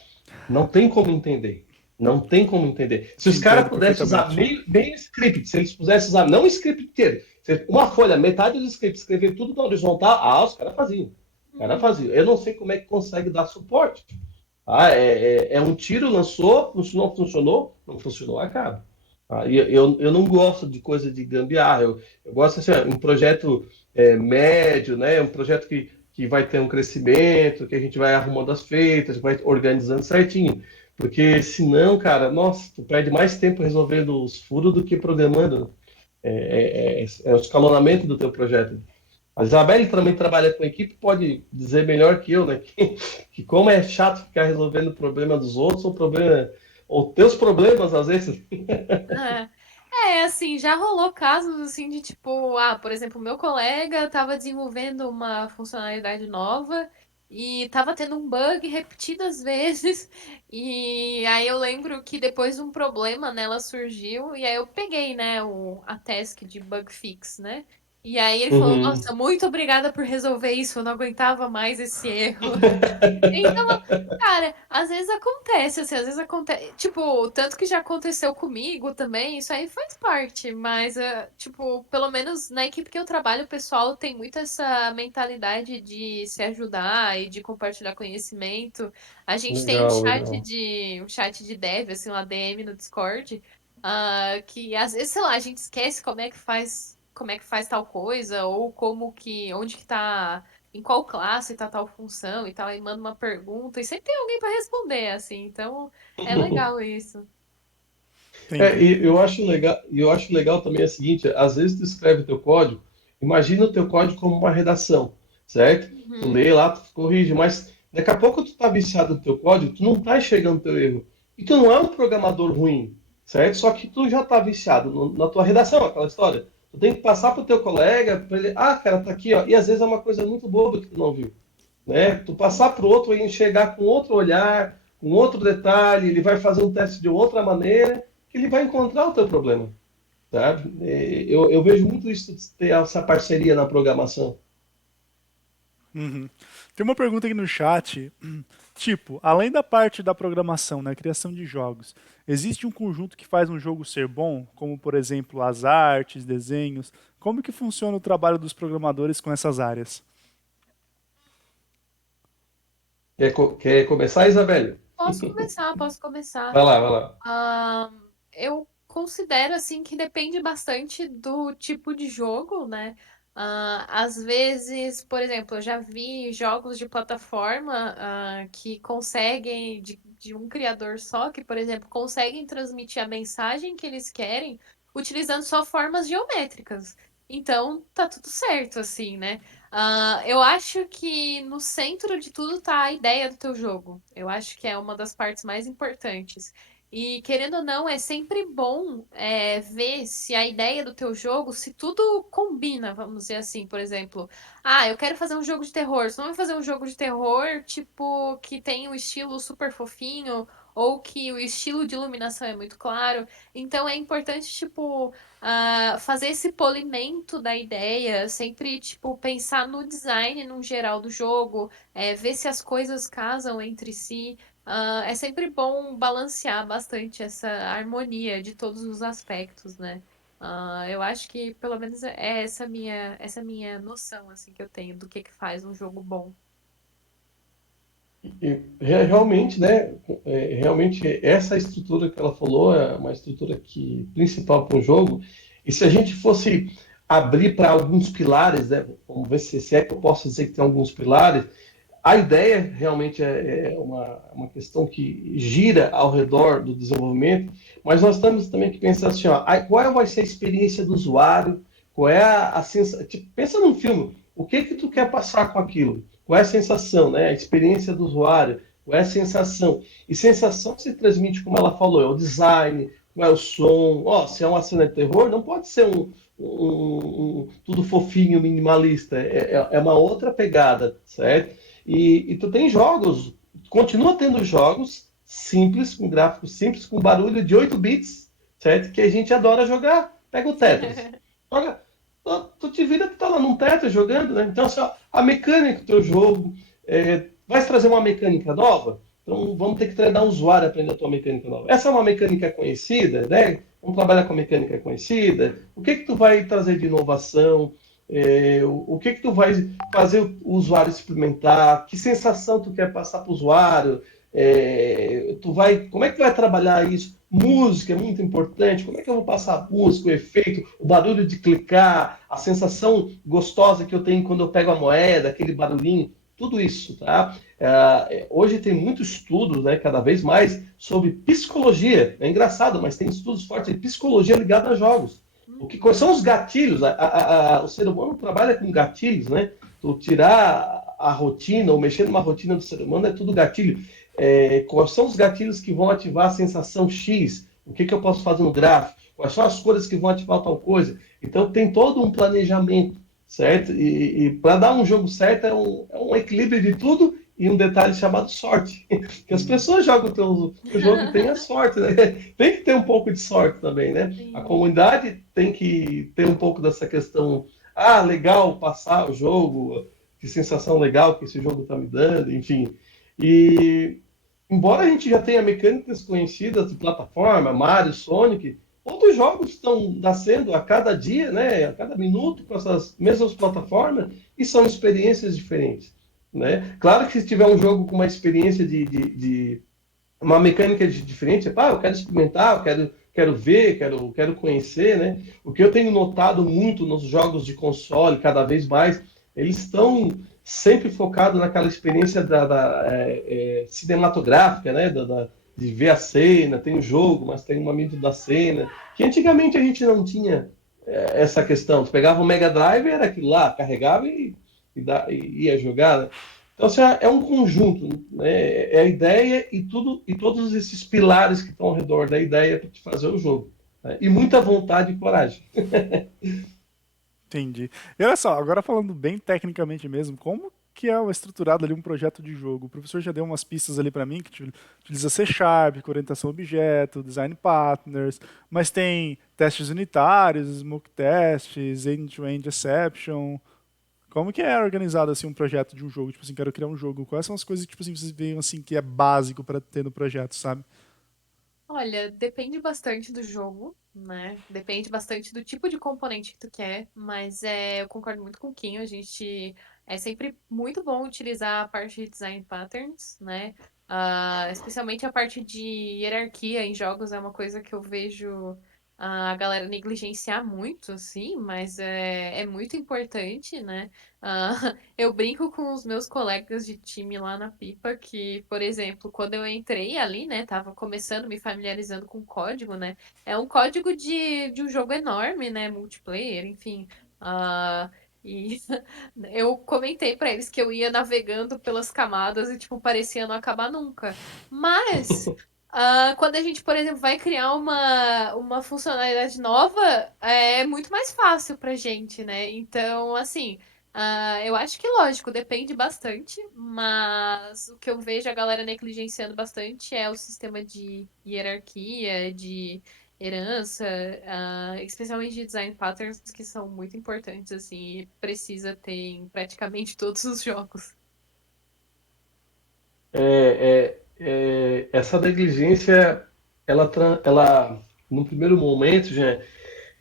não tem como entender. Não tem como entender. Se Te os caras entendo pudessem usar perfeitamente. meio script, se eles pudessem usar não o script inteiro, uma folha, metade do script, escrever tudo na horizontal, os caras faziam. Os caras Uhum. faziam. Eu não sei como é que consegue dar suporte. É um tiro, lançou, não funcionou, não funcionou, acaba. Eu não gosto de coisa de gambiarra. Eu gosto assim, um projeto médio, né? Um projeto que vai ter um crescimento, que a gente vai arrumando as feitas, vai organizando certinho. Porque senão, cara, nossa, tu perde mais tempo resolvendo os furos do que programando. É o escalonamento do teu projeto. A Isabelle também trabalha com equipe, pode dizer melhor que eu, né? Que como é chato ficar resolvendo o problema dos outros ou teus problemas, às vezes. É. Assim, já rolou casos assim de tipo, por exemplo, meu colega estava desenvolvendo uma funcionalidade nova e estava tendo um bug repetidas vezes. E aí eu lembro que depois um problema nela surgiu e aí eu peguei, né, a task de bug fix, né? E aí ele falou, Uhum. nossa, muito obrigada por resolver isso, eu não aguentava mais esse erro. Então, cara, às vezes acontece, assim, às vezes acontece. Tipo, tanto que já aconteceu comigo também, isso aí faz parte, mas, tipo, pelo menos na equipe que eu trabalho, o pessoal tem muito essa mentalidade de se ajudar e de compartilhar conhecimento. A gente tem Legal, legal. um chat de dev, assim, um ADM no Discord, que às vezes, sei lá, a gente esquece como é que faz tal coisa, ou onde que tá em qual classe tá tal função e tal, aí manda uma pergunta e sempre tem alguém para responder, assim, então é legal isso. Entendi. E eu acho legal também é o seguinte, às vezes tu escreve teu código, imagina o teu código como uma redação, certo? Tu Uhum. lê lá, tu corrige, mas daqui a pouco tu tá viciado no teu código, tu não tá enxergando o teu erro. E tu não é um programador ruim, certo? Só que tu já tá viciado na tua redação, aquela história. Tu tem que passar pro teu colega, pra ele, cara, tá aqui, ó. E às vezes é uma coisa muito boba que tu não viu, né? Tu passar pro outro e enxergar com outro olhar, com outro detalhe, ele vai fazer um teste de outra maneira, que ele vai encontrar o teu problema, sabe? Eu vejo muito isso de ter essa parceria na programação. Uhum. Tem uma pergunta aqui no chat, tipo, além da parte da programação, né, criação de jogos, existe um conjunto que faz um jogo ser bom, como por exemplo as artes, desenhos? Como que funciona o trabalho dos programadores com essas áreas? Quer começar, Isabelle? Posso começar, posso começar. Vai lá, vai lá. Ah, eu considero assim que depende bastante do tipo de jogo, né? Às vezes, por exemplo, eu já vi jogos de plataforma que conseguem, de um criador só, que, por exemplo, conseguem transmitir a mensagem que eles querem utilizando só formas geométricas. Então, tá tudo certo, assim, né? Eu acho que no centro de tudo tá a ideia do teu jogo. Eu acho que é uma das partes mais importantes. E querendo ou não, é sempre bom ver se a ideia do teu jogo, se tudo combina, vamos dizer assim, por exemplo. Ah, eu quero fazer um jogo de terror. Você não vai fazer um jogo de terror, tipo, que tem um estilo super fofinho, ou que o estilo de iluminação é muito claro. Então é importante, tipo, fazer esse polimento da ideia, sempre, tipo, pensar no design no geral do jogo, ver se as coisas casam entre si. É sempre bom balancear bastante essa harmonia de todos os aspectos, né? Eu acho que pelo menos é essa minha noção assim que eu tenho do que faz um jogo bom. Realmente, né? Realmente essa estrutura que ela falou é uma estrutura que principal para um jogo. E se a gente fosse abrir para alguns pilares, né? Vamos ver se é que eu posso dizer que tem alguns pilares. A ideia realmente é uma questão que gira ao redor do desenvolvimento, mas nós temos também que pensar assim, ó, qual vai ser a experiência do usuário, qual é a sensação, tipo, pensa num filme, o que que tu quer passar com aquilo? Qual é a sensação, né? A experiência do usuário, qual é a sensação? E sensação se transmite, como ela falou, é o design, qual é o som, ó, se é uma cena de terror, não pode ser tudo fofinho, minimalista, é uma outra pegada, certo? E tu tem jogos, continua tendo jogos simples, com gráficos simples, com barulho de 8 bits, certo? Que a gente adora jogar. Pega o Tetris. Joga, tu te vira, tu tá lá num Tetris jogando, né? Então, assim, ó, a mecânica do teu jogo, vai trazer uma mecânica nova? Então, vamos ter que treinar o usuário a aprender a tua mecânica nova. Essa é uma mecânica conhecida, né? Vamos trabalhar com a mecânica conhecida. O que que tu vai trazer de inovação? O que que tu vai fazer o usuário experimentar? Que sensação tu quer passar para o usuário? Como é que tu vai trabalhar isso? Música é muito importante. Como é que eu vou passar a música, o efeito, o barulho de clicar, a sensação gostosa que eu tenho quando eu pego a moeda, aquele barulhinho, tudo isso, tá? Hoje tem muitos estudos, né, cada vez mais, sobre psicologia. É engraçado, mas tem estudos fortes de psicologia ligada a jogos. Quais são os gatilhos? O ser humano trabalha com gatilhos, né? Tu tirar a rotina ou mexer numa rotina do ser humano é tudo gatilho. Quais são os gatilhos que vão ativar a sensação X? O que que eu posso fazer no gráfico? Quais são as cores que vão ativar tal coisa? Então tem todo um planejamento, certo? E para dar um jogo certo é um equilíbrio de tudo e um detalhe chamado sorte. Que as pessoas jogam o jogo tem a sorte, né? Tem que ter um pouco de sorte também, né? A Sim. comunidade tem que ter um pouco dessa questão. Ah, legal passar o jogo, que sensação legal que esse jogo está me dando, enfim. E embora a gente já tenha mecânicas conhecidas de plataforma, Mario, Sonic, outros jogos estão nascendo a cada dia, né, a cada minuto com essas mesmas plataformas e são experiências diferentes, né? Claro que se tiver um jogo com uma experiência de uma mecânica diferente, eu quero experimentar, quero ver, quero conhecer, né? O que eu tenho notado muito nos jogos de console, cada vez mais, eles estão sempre focados naquela experiência cinematográfica, né? De ver a cena, tem o jogo, mas tem um momento da cena, que antigamente a gente não tinha essa questão. Tu pegava o Mega Drive, era aquilo lá, carregava e ia jogar, né? Então, assim, é um conjunto, né? É a ideia e tudo e todos esses pilares que estão ao redor da ideia para te fazer o jogo, né? E muita vontade e coragem. Entendi. E olha só, agora falando bem tecnicamente mesmo, como que é estruturado ali um projeto de jogo? O professor já deu umas pistas ali para mim, que utiliza C Sharp, com orientação a objeto, design partners, mas tem testes unitários, smoke tests, end-to-end exception. Como que é organizado assim um projeto de um jogo? Tipo assim, quero criar um jogo. Quais são as coisas que tipo assim, vocês veem assim que é básico para ter no projeto, sabe? Olha, depende bastante do jogo, né? Depende bastante do tipo de componente que tu quer, mas eu concordo muito com o Kim. A gente é sempre muito bom utilizar a parte de design patterns, né? Especialmente a parte de hierarquia em jogos é uma coisa que eu vejo a galera negligenciar muito, sim, mas é muito importante, né? Ah, eu brinco com os meus colegas de time lá na Pipa que, por exemplo, quando eu entrei ali, né, tava começando, me familiarizando com o código, né, é um código de um jogo enorme, né, multiplayer, enfim. Ah, e eu comentei pra eles que eu ia navegando pelas camadas e, tipo, parecia não acabar nunca. Mas Quando a gente, por exemplo, vai criar uma funcionalidade nova, é muito mais fácil pra gente, né? Então, assim, eu acho que, lógico, depende bastante, mas o que eu vejo a galera negligenciando bastante é o sistema de hierarquia, de herança, especialmente de design patterns, que são muito importantes, assim, e precisa ter em praticamente todos os jogos. Essa negligência, ela, no primeiro momento, já,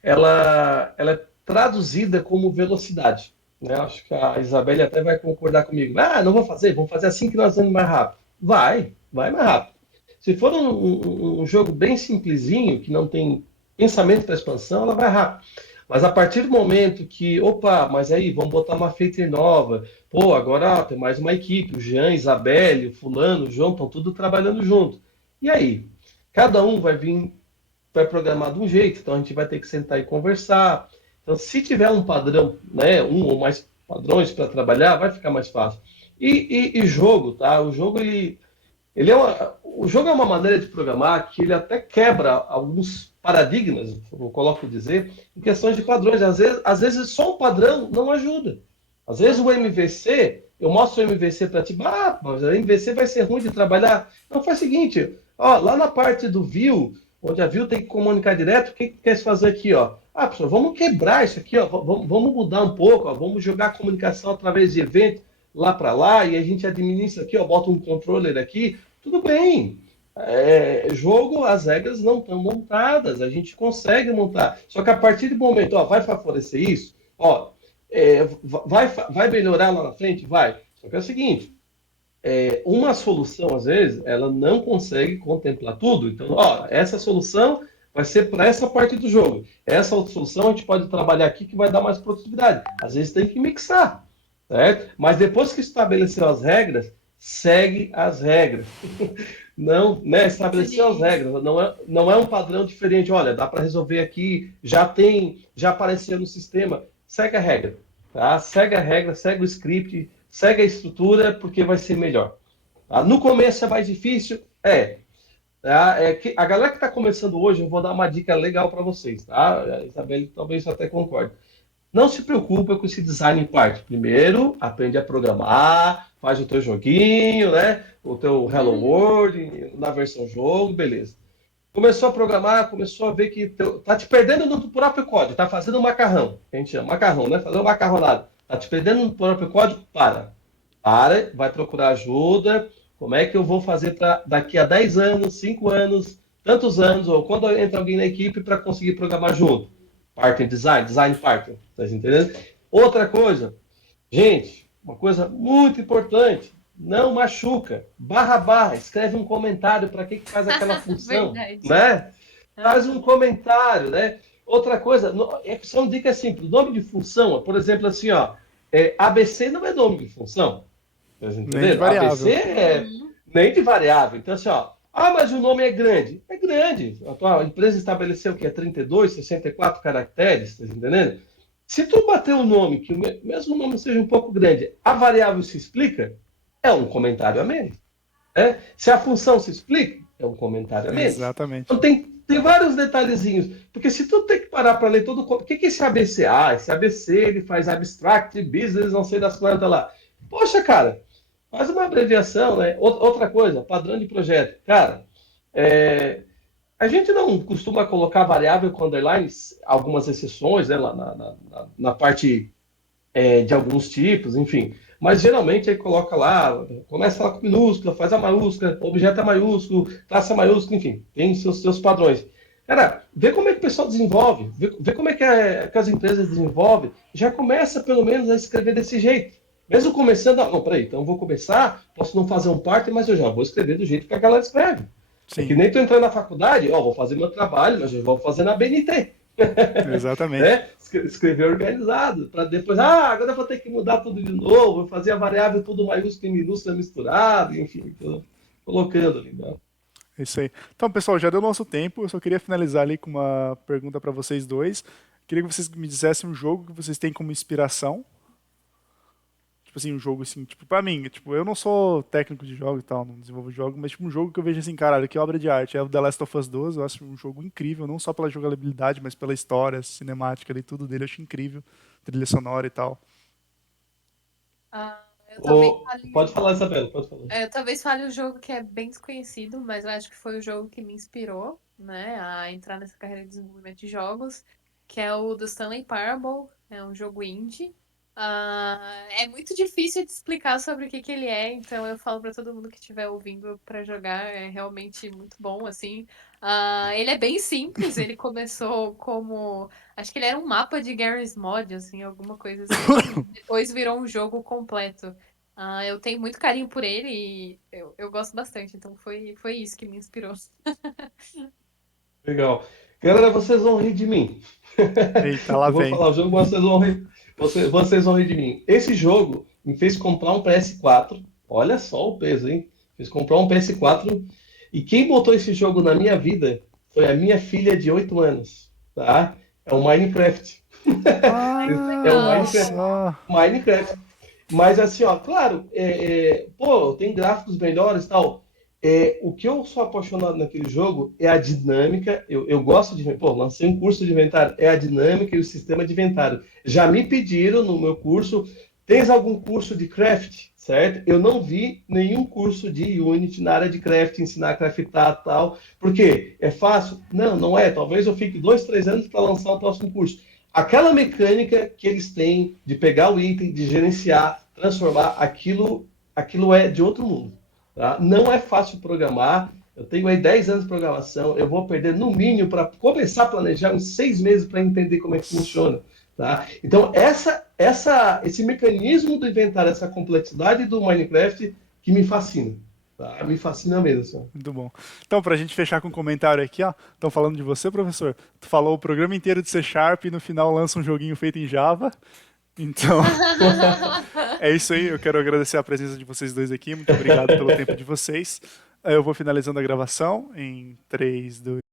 ela é traduzida como velocidade. Né? Acho que a Isabelle até vai concordar comigo. Ah, não vou fazer, vamos fazer assim que nós vamos mais rápido. Vai mais rápido. Se for um jogo bem simplesinho, que não tem pensamento para expansão, ela vai rápido. Mas a partir do momento que, opa, mas aí, vamos botar uma feature nova. Pô, agora tem mais uma equipe. O Jean, Isabelle, o Fulano, o João, estão tudo trabalhando junto. E aí? Cada um vai programar de um jeito, então a gente vai ter que sentar e conversar. Então, se tiver um padrão, né, um ou mais padrões para trabalhar, vai ficar mais fácil. E jogo, tá? O jogo é uma maneira de programar que ele até quebra alguns paradigmas, eu coloco dizer, em questões de padrões. Às vezes só um padrão não ajuda. Às vezes o MVC, eu mostro o MVC para ti, mas o MVC vai ser ruim de trabalhar. Não, faz o seguinte, ó, lá na parte do view, onde a view tem que comunicar direto, o que quer se fazer aqui, ó? Pessoal, vamos quebrar isso aqui, ó, vamos mudar um pouco, ó, vamos jogar a comunicação através de evento lá para lá, e a gente administra aqui, ó, bota um controller aqui, tudo bem. Jogo, as regras não estão montadas, a gente consegue montar. Só que a partir do momento, ó, vai favorecer isso, ó, vai melhorar lá na frente? Vai. Só que é o seguinte, uma solução, às vezes, ela não consegue contemplar tudo. Então, ó, essa solução vai ser para essa parte do jogo. Essa outra solução a gente pode trabalhar aqui que vai dar mais produtividade. Às vezes tem que mixar, certo? Mas depois que estabeleceu as regras, segue as regras. Não, né? Estabeleceu as Sim. regras. Não é um padrão diferente. Olha, dá para resolver aqui, já apareceu no sistema. Segue a regra, tá? Segue a regra, segue o script, segue a estrutura, porque vai ser melhor. Tá? No começo é mais difícil? Tá? A galera que está começando hoje, eu vou dar uma dica legal para vocês, tá? A Isabelle talvez até concorde. Não se preocupa com esse design em parte. Primeiro, aprende a programar, faz o teu joguinho, né? O teu Hello Uhum. World na versão jogo, beleza. Começou a programar, começou a ver que tá te perdendo no próprio código, tá fazendo um macarrão, que a gente chama macarrão, né? Fazer uma macarronada. Tá te perdendo no próprio código? Para, vai procurar ajuda. Como é que eu vou fazer para daqui a 10 anos, 5 anos, tantos anos, ou quando entra alguém na equipe para conseguir programar junto? Partner design, design partner, tá entendendo? Outra coisa, gente, uma coisa muito importante, não machuca. Barra barra, escreve um comentário para que faz aquela função, Verdade. né? Faz um Aham. comentário, né? Outra coisa, são dicas simples. Nome de função, por exemplo, assim, ó, ABC não é nome de função, vocês Nem de entenderam? ABC variável. é Uhum. nem de variável. Então, assim, ó, mas o nome é grande. É grande. A tua empresa estabeleceu que é 32, 64 caracteres, tá entendendo? Se tu bater o nome, que mesmo o nome seja um pouco grande, a variável se explica, é um comentário a menos. Né? Se a função se explica, é um comentário a menos. Então Exatamente. tem vários detalhezinhos. Porque se tu tem que parar para ler todo o que é esse ABC? Esse ABC ele faz abstract, business, não sei das plantas lá. Poxa, cara, faz uma abreviação, né? Outra coisa, padrão de projeto. Cara, é, a gente não costuma colocar variável com underlines, algumas exceções, né? Lá na parte de alguns tipos, enfim. Mas geralmente aí coloca lá, começa lá com minúscula, faz a maiúscula, objeto é maiúsculo, classe é maiúsculo, enfim, tem seus padrões. Cara, vê como é que o pessoal desenvolve, vê como é que as empresas desenvolvem, já começa pelo menos a escrever desse jeito. Mesmo começando, não, peraí, então eu vou começar, posso não fazer um parte, mas eu já vou escrever do jeito que a galera escreve. É que Sim, nem tu entrando na faculdade, ó, vou fazer meu trabalho, mas eu vou fazer na BNT. exatamente. Né? Escrever organizado, para depois, agora eu vou ter que mudar tudo de novo, vou fazer a variável tudo maiúsculo e minúsculo misturado, enfim, tô colocando ali. Né? É isso aí. Então, pessoal, já deu nosso tempo. Eu só queria finalizar ali com uma pergunta para vocês dois. Queria que vocês me dissessem um jogo que vocês têm como inspiração. Tipo assim, um jogo assim, tipo, pra mim, tipo, eu não sou técnico de jogo e tal, não desenvolvo jogo, mas tipo, um jogo que eu vejo assim, caralho, que obra de arte, é o The Last of Us 2, eu acho um jogo incrível, não só pela jogabilidade, mas pela história, cinemática ali, tudo dele, eu acho incrível, trilha sonora e tal. Eu talvez Pode fale, falar, Isabela, pode falar. eu talvez fale um jogo que é bem desconhecido, mas eu acho que foi o jogo que me inspirou, né, a entrar nessa carreira de desenvolvimento de jogos, que é o do Stanley Parable, é um jogo indie. É muito difícil de explicar sobre o que que ele é, então eu falo pra todo mundo que estiver ouvindo pra jogar, é realmente muito bom, assim. Ele é bem simples, ele começou como, acho que ele era um mapa de Garry's Mod, assim, alguma coisa assim, depois virou um jogo completo. Eu tenho muito carinho por ele e eu gosto bastante, então foi isso que me inspirou. Legal. Galera, vocês vão rir de mim. Eita, lá Eu vou vem. falar o jogo, mas vocês vão rir de mim. Esse jogo me fez comprar um PS4. Olha só o peso, hein? Fez comprar um PS4. E quem botou esse jogo na minha vida foi a minha filha de 8 anos, tá? É o Minecraft. Ai, que Ah, É o olha legal! Minecraft. só. Minecraft. Mas assim, ó, claro, pô, tem gráficos melhores e tal. O que eu sou apaixonado naquele jogo é a dinâmica. Eu gosto de. Pô, lancei um curso de inventário. É a dinâmica e o sistema de inventário. Já me pediram no meu curso. Tens algum curso de craft? Certo? Eu não vi nenhum curso de Unity na área de craft, ensinar a craftar e tal. Por quê? É fácil? Não, não é. Talvez eu fique 2, 3 anos para lançar o próximo curso. Aquela mecânica que eles têm de pegar o item, de gerenciar, transformar, aquilo é de outro mundo. Tá? Não é fácil programar. Eu tenho aí 10 anos de programação. Eu vou perder, no mínimo, para começar a planejar, uns 6 meses para entender como é que Nossa, funciona. Tá? Então, esse mecanismo do inventário, essa complexidade do Minecraft, que me fascina. Tá? Me fascina mesmo. Assim. muito bom. Então, pra gente fechar com um comentário aqui, ó, estão falando de você, professor. Tu falou o programa inteiro de C Sharp e no final lança um joguinho feito em Java. Então, é isso aí. Eu quero agradecer a presença de vocês dois aqui. Muito obrigado pelo tempo de vocês. Eu vou finalizando a gravação em 3, 2.